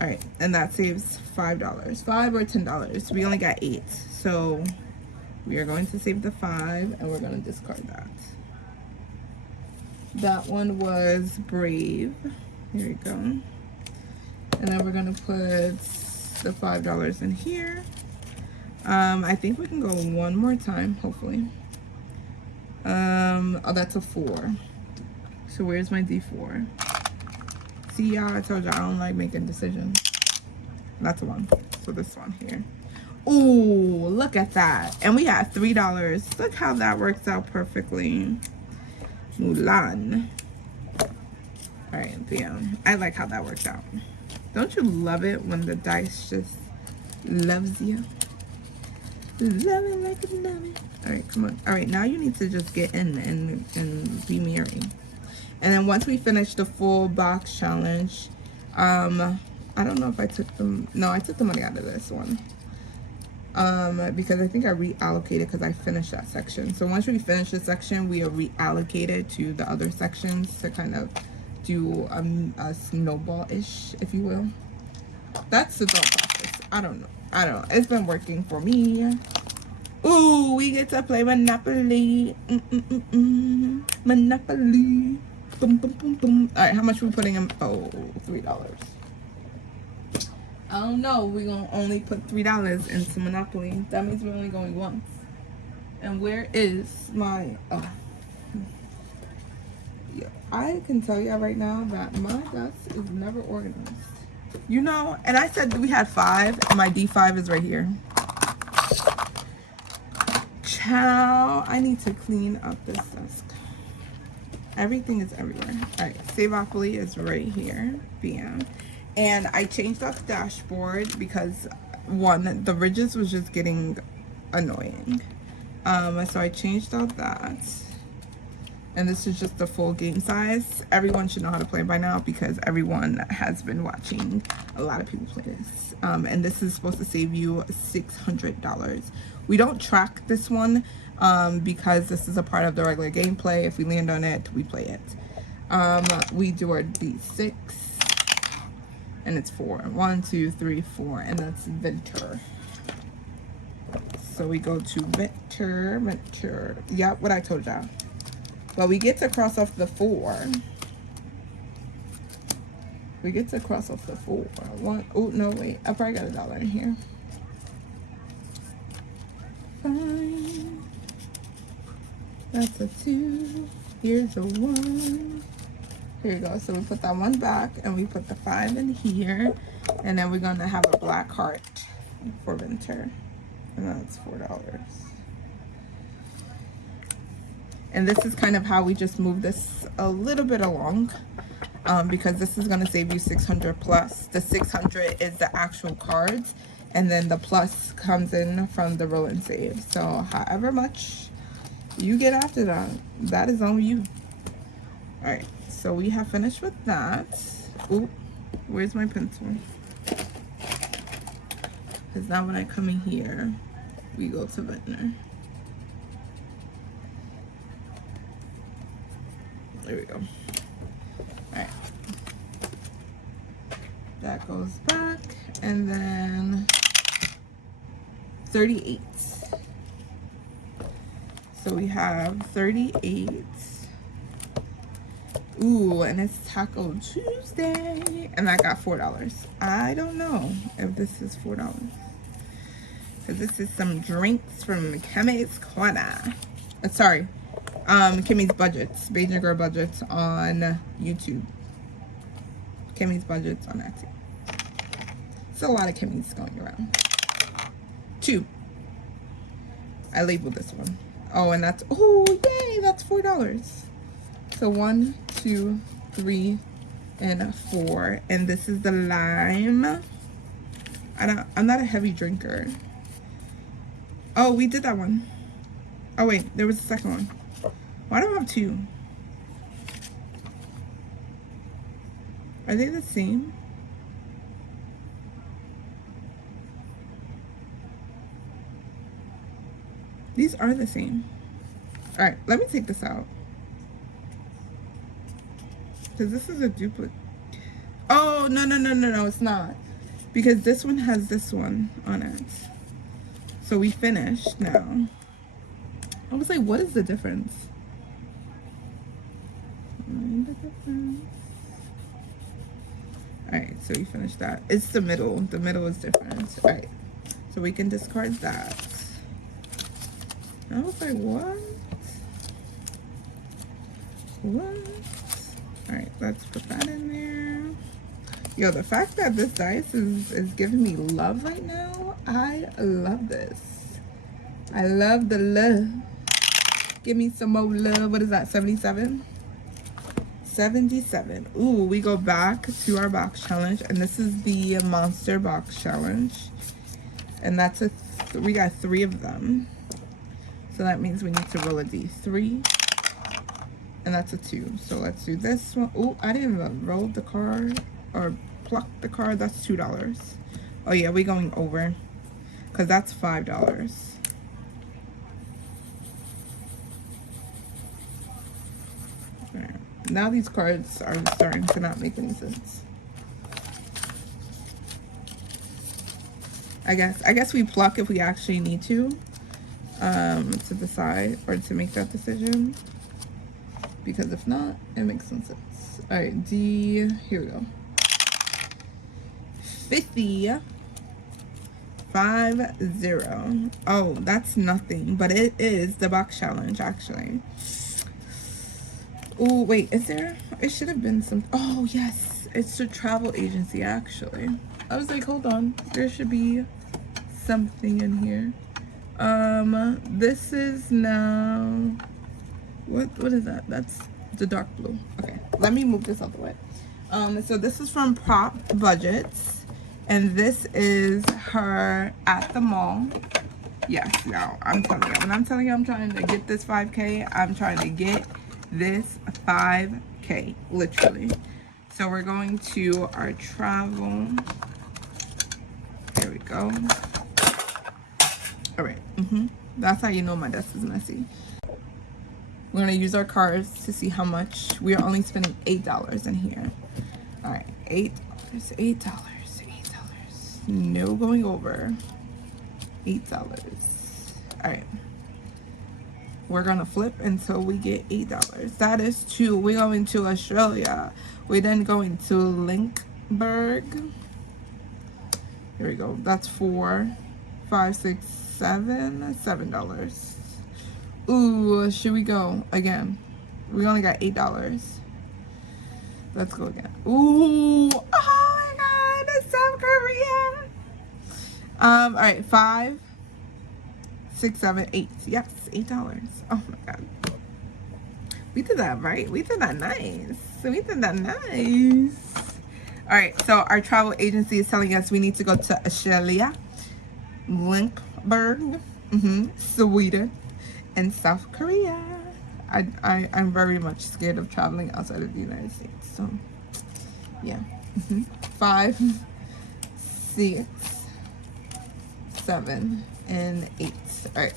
All right, and that saves $5. $5 or $10. We only got 8. So we are going to save the 5 and we're going to discard that. That one was Brave. Here we go. And then we're going to put the $5 in here. I think we can go one more time, hopefully. Oh, that's a 4. So where's my D4? See, y'all, I told y'all I don't like making decisions. That's a 1. So this one here. Ooh, look at that. And we got $3. Look how that works out perfectly. Mulan. All right, yeah. I like how that works out. Don't you love it when the dice just loves you? Love it like a love it. All right, come on. All right, now you need to just get in and be merry. And then once we finish the full box challenge, I don't know if I took them. No, I took the money out of this one. Because I think I reallocated because I finished that section. So once we finish the section, we are reallocated to the other sections to kind of do a snowball-ish, if you will. That's the thought process. I don't know. It's been working for me. Ooh, we get to play Monopoly. Monopoly. Boom, boom, boom, boom. All right, how much are we putting in? Oh, $3. I don't know. We're going to only put $3 into Monopoly. That means we're only going once. And where is my... Oh. Yeah, I can tell you right now that my desk is never organized. You know, and I said we had 5, and my D5 is right here. Ciao. I need to clean up this desk. Everything is everywhere. All right, Saveopoly is right here. BM. And I changed up the dashboard because, one, the ridges was just getting annoying. So I changed out that. And this is just the full game size. Everyone should know how to play by now because everyone has been watching a lot of people play this. And this is supposed to save you $600. We don't track this one because this is a part of the regular gameplay. If we land on it, we play it. We do our D6. And it's 4. 1, 2, 3, 4. And that's Venture. So we go to Venture. Yep, what I told y'all. But we get to cross off the 4. We get to cross off the 4. 1. Oh, no, wait. I probably got $1 in here. Fine. That's a 2. Here's a 1. Here you go. So we put that 1 back and we put the 5 in here. And then we're going to have a black heart for Venture. And that's $4. And this is kind of how we just move this a little bit along. because this is going to save you 600 plus. The 600 is the actual cards, and then the plus comes in from the roll and save. So however much you get after that, that is on you. All right, so we have finished with that. Oh, where's my pencil? Because now when I come in here, we go to Ventnor. There we go. All right. That goes back, and then 38. So we have 38. Ooh, and it's Taco Tuesday, and I got $4. I don't know if this is $4, because this is some drinks from Kimmy's Corner. Sorry, Kimmy's Budgets, Beijing Girl Budgets on YouTube. Kimmy's Budgets on Etsy. It's a lot of Kimmy's going around. 2. I labeled this one. Oh, and that's, oh, yay, that's $4. So 1, 2, 3, and 4. And this is the lime. I'm not a heavy drinker. Oh, we did that one. Oh wait, there was a second one. Why do I have 2? Are they the same? These are the same. All right, let me take this out, because this is a duplicate. Oh, no, it's not. Because this one has this one on it. So we finished now. I was like, what is the difference? All right, so we finished that. It's the middle. The middle is different. All right, so we can discard that. I was like, what? What? All right, let's put that in there. Yo, the fact that this dice is giving me love right now, I love this. I love the love. Give me some more love. What is that, 77? 77. Ooh, we go back to our box challenge, and this is the monster box challenge. And that's we got 3 of them. So that means we need to roll a D3. And that's a 2. So let's do this one. Oh, I didn't even roll the card or pluck the card. That's $2. Oh yeah, we're going over, because that's $5. Right. Now these cards are starting to not make any sense. I guess we pluck if we actually need to decide or to make that decision. Because if not, it makes some sense. All right, D, here we go. 50. 50. Oh, that's nothing, but it is the box challenge, actually. Oh, wait, is there? It should have been some. Oh, yes, it's a travel agency, actually. I was like, hold on, there should be something in here. This is now. What is that? That's the dark blue. Okay, let me move this out the way. So this is from Prop Budgets, and this is her at the mall. Yes, y'all, I'm telling you, when I'm telling you I'm trying to get this 5K, I'm trying to get this 5K, literally. So we're going to our travel. There we go. All right, that's how you know my desk is messy. We're gonna use our cards to see how much. We are only spending $8 in here. All right, $8. No going over. $8. All right. We're gonna flip until we get $8. That is 2. We're going to Australia. We're then going to Linkberg. Here we go. That's 4, 5, 6, 7, $7. Ooh, should we go again? We only got $8. Let's go again. Ooh, oh my God, it's South Korea. All right, 5, 6, 7, 8. Yes, $8. Oh my God. We did that right. We did that nice. Isn't that nice? All right, so our travel agency is telling us we need to go to Australia, Lindbergh, Sweden, and South Korea. I'm very much scared of traveling outside of the United States. So, yeah. 5, 6, 7, and 8. All right,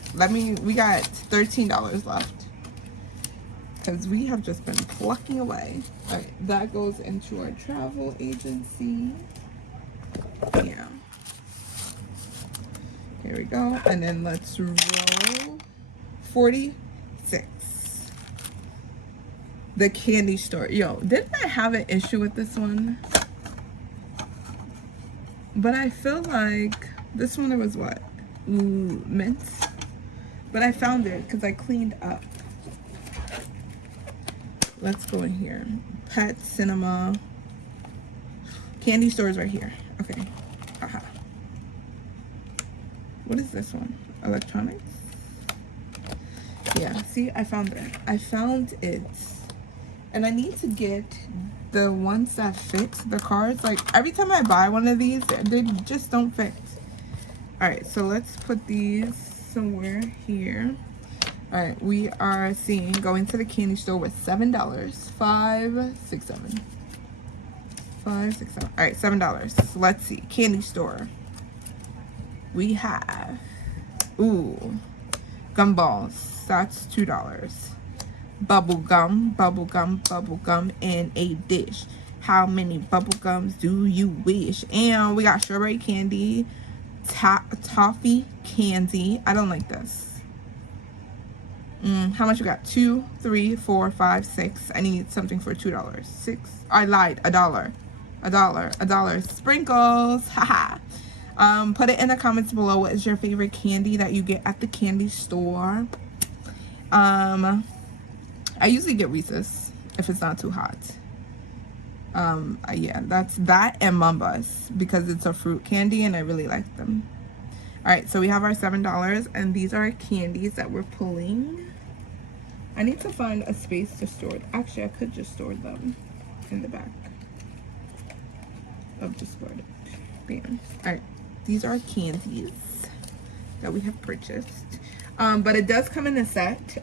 we got $13 left. Because we have just been plucking away. All right, that goes into our travel agency. Yeah. Here we go. And then let's roll 46. The candy store. Yo, didn't I have an issue with this one? But I feel like this one, it was what? Mint. But I found it because I cleaned up. Let's go in here. Pet Cinema. Candy stores right here. Okay. Aha. What is this one? Electronics? Yeah, see, I found it. I found it. And I need to get the ones that fit the cards. Like, every time I buy one of these, they just don't fit. Alright, so let's put these somewhere here. All right, we are seeing going to the candy store with $7. 5, 6, 7. 5, 6, 7. All right, $7. So let's see. Candy store. We have, gumballs. That's $2. Bubble gum in a dish. How many bubble gums do you wish? And we got strawberry candy, toffee candy. I don't like this. How much we got? 2, 3, 4, 5, 6. I need something for $2. 6. I lied. $1. Sprinkles. Haha. Put it in the comments below. What is your favorite candy that you get at the candy store? I usually get Reese's if it's not too hot. Yeah, that's that and Mambas because it's a fruit candy and I really like them. All right, so we have our $7 and these are candies that we're pulling. I need to find a space to store it. Actually, I could just store them in the back of the store. Bam. All right, these are candies that we have purchased. But it does come in a set.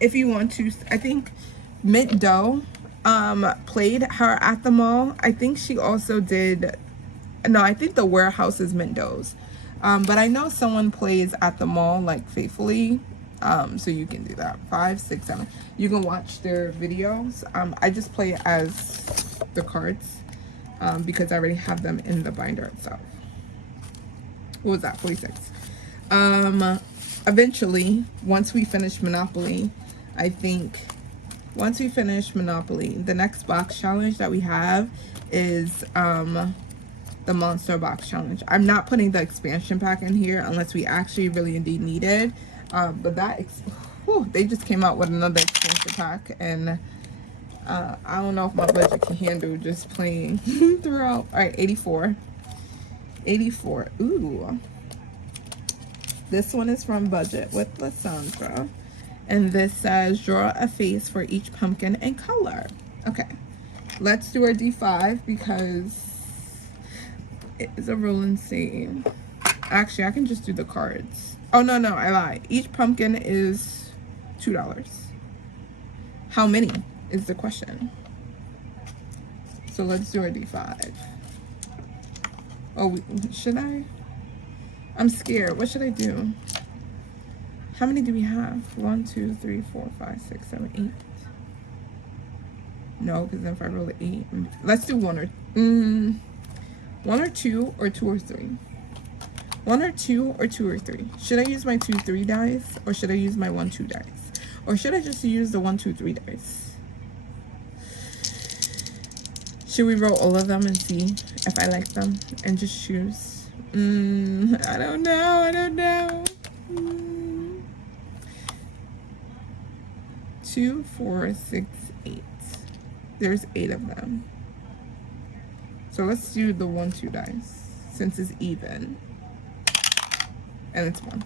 If you want to, I think Mint Dough played her at the mall. I think she also did, no, I think the warehouse is Mint Dough's. But I know someone plays at the mall, like Faithfully, so you can do that. 5, 6, 7. You can watch their videos. I just play it as the cards because I already have them in the binder itself. What was that? 46. Eventually, once we finish Monopoly, I think once we finish Monopoly, the next box challenge that we have is the Monster Box Challenge. I'm not putting the expansion pack in here unless we actually really indeed need it. But that, they just came out with another expansion pack, and I don't know if my budget can handle just playing throughout. All right, 84. 84. Ooh. This one is from Budget with Lysandra. And this says, draw a face for each pumpkin and color. Okay. Let's do our D5 because it is a roll and save. Actually, I can just do the cards. Oh, no, I lied. Each pumpkin is $2. How many is the question? So let's do our D5. Oh, should I? I'm scared. What should I do? How many do we have? 1, 2, 3, 4, 5, 6, 7, 8. No, because then if I roll an 8, let's do 1 or 2 or 2 or 3. 1 or 2 or 2 or 3. Should I use my 2, 3 dice or should I use my 1, 2 dice? Or should I just use the 1, 2, 3 dice? Should we roll all of them and see if I like them and just choose? I don't know. 2, 4, 6, 8. There's 8 of them. So let's do the 1, 2 dice since it's even. And it's 1.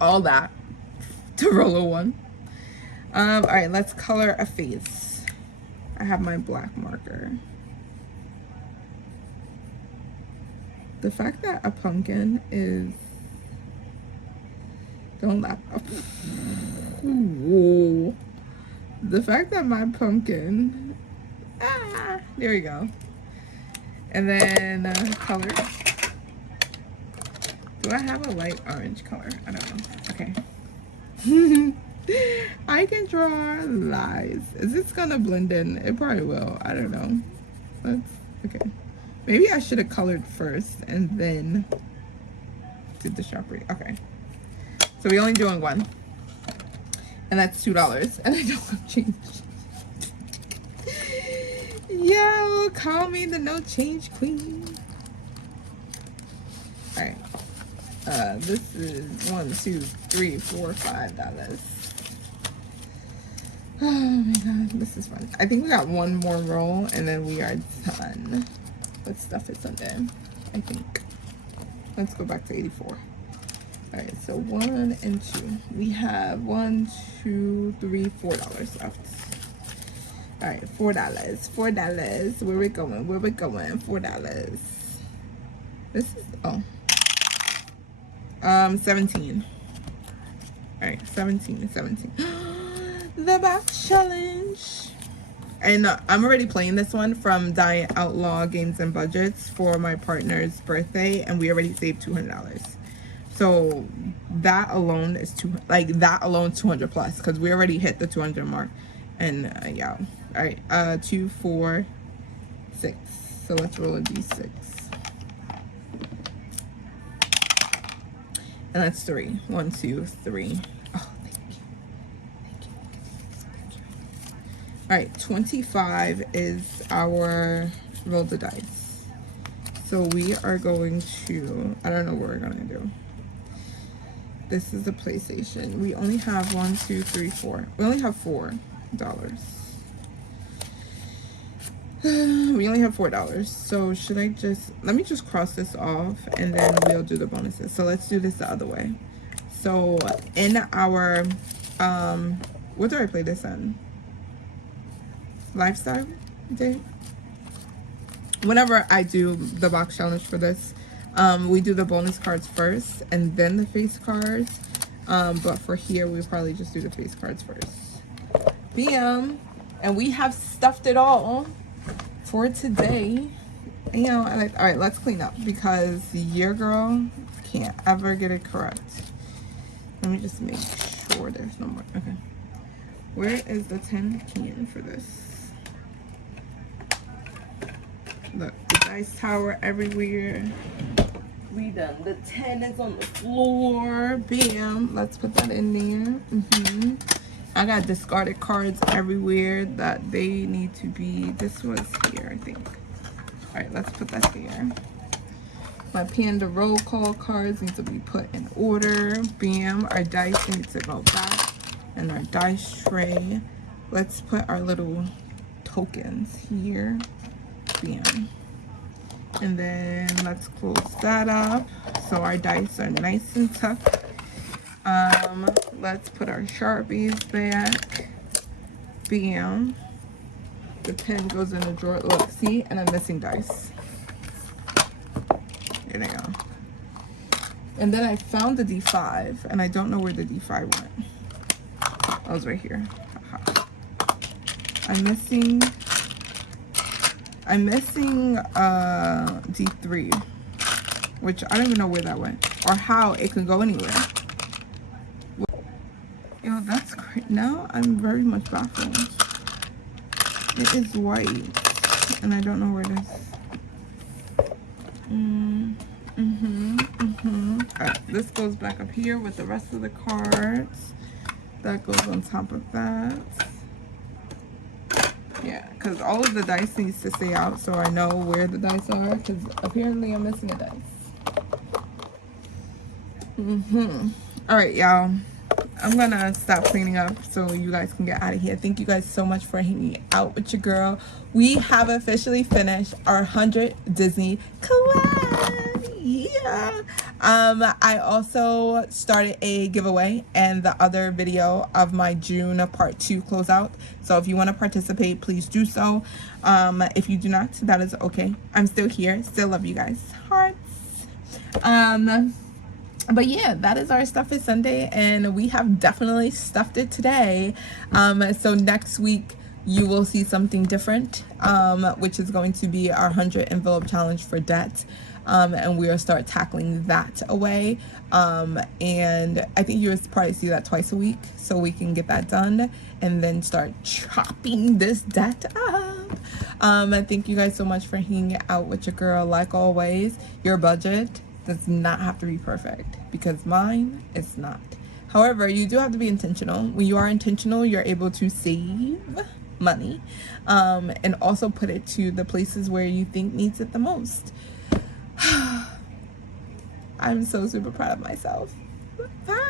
All that to roll a 1. All right, let's color a face. I have my black marker. The fact that a pumpkin is, don't laugh. Whoa. The fact that my pumpkin, there we go. And then color. Do I have a light orange color? I don't know. Okay. I can draw lies. Is this gonna blend in? It probably will. I don't know. Let's, okay. Maybe I should have colored first and then did the Sharpie. Okay. So we're only doing one. And that's $2. And I don't have change. Yo, call me the no change queen. Alright. This is $1, $2, $3, $4, $5. Oh my god, this is fun. I think we got one more roll and then we are done. What stuff is on there? I think. Let's go back to 84. Alright, so 1 and 2. We have $1, $2, $3, $4 left. Alright, $4. $4. Where we going? Where we going? $4. This is 17. Alright, 17. The box challenge. And I'm already playing this one from Diet Outlaw Games and Budgets for my partner's birthday, and we already saved $200. So that alone is that alone 200 plus, because we already hit the 200 mark. And yeah. All right, 2, 4, 6. So let's roll a d6. And that's 3. 1, 2, 3. Oh, thank you. All right, 25 is our roll the dice. So we are going to, I don't know what we're gonna do. This is the PlayStation. We only have 1, 2, 3, 4. We only have $4. We only have $4. So should I let me just cross this off and then we'll do the bonuses. So let's do this the other way. So in our, what do I play this in? Lifestyle day? Whenever I do the box challenge for this, we do the bonus cards first and then the face cards. But for here, we probably just do the face cards first. Bam! And we have stuffed it all for today. You know, all right, let's clean up because your girl can't ever get it correct. Let me just make sure there's no more. Okay. Where is the tin can for this? Look, the dice tower everywhere. We done. The 10 is on the floor. Bam. Let's put that in there. I got discarded cards everywhere that they need to be. This was here, I think. All right, let's put that there. My panda roll call cards need to be put in order. Bam. Our dice need to go back in our dice tray. Let's put our little tokens here. Bam. And then let's close that up so our dice are nice and tucked. Let's put our Sharpies back. Bam. The pen goes in the drawer. Look, see? And I'm missing dice. There they go. And then I found the D5, and I don't know where the D5 went. Oh, it was right here. I'm missing D3, which I don't even know where that went or how it could go anywhere. Yo, that's great. Now I'm very much baffled. It is white, and I don't know where it is. Alright, this goes back up here with the rest of the cards. That goes on top of that. Yeah, because all of the dice needs to stay out so I know where the dice are, because apparently I'm missing a dice. Alright, y'all. I'm gonna stop cleaning up so you guys can get out of here. Thank you guys so much for hanging out with your girl. We have officially finished our 100 Disney collab. Yeah. I also started a giveaway and the other video of my June part 2 closeout. So if you want to participate, please do so. If you do not, that is okay. I'm still here. Still love you guys. Hearts. But yeah, that is our Stuff It Sunday, and we have definitely stuffed it today. So next week you will see something different, which is going to be our 100 envelope challenge for debt. And we'll start tackling that away. And I think you'll probably see that twice a week, so we can get that done and then start chopping this debt up. Thank you guys so much for hanging out with your girl. Like always, your budget does not have to be perfect, because mine is not. However, you do have to be intentional. When you are intentional, you're able to save money, and also put it to the places where you think needs it the most. I'm so super proud of myself. Bye.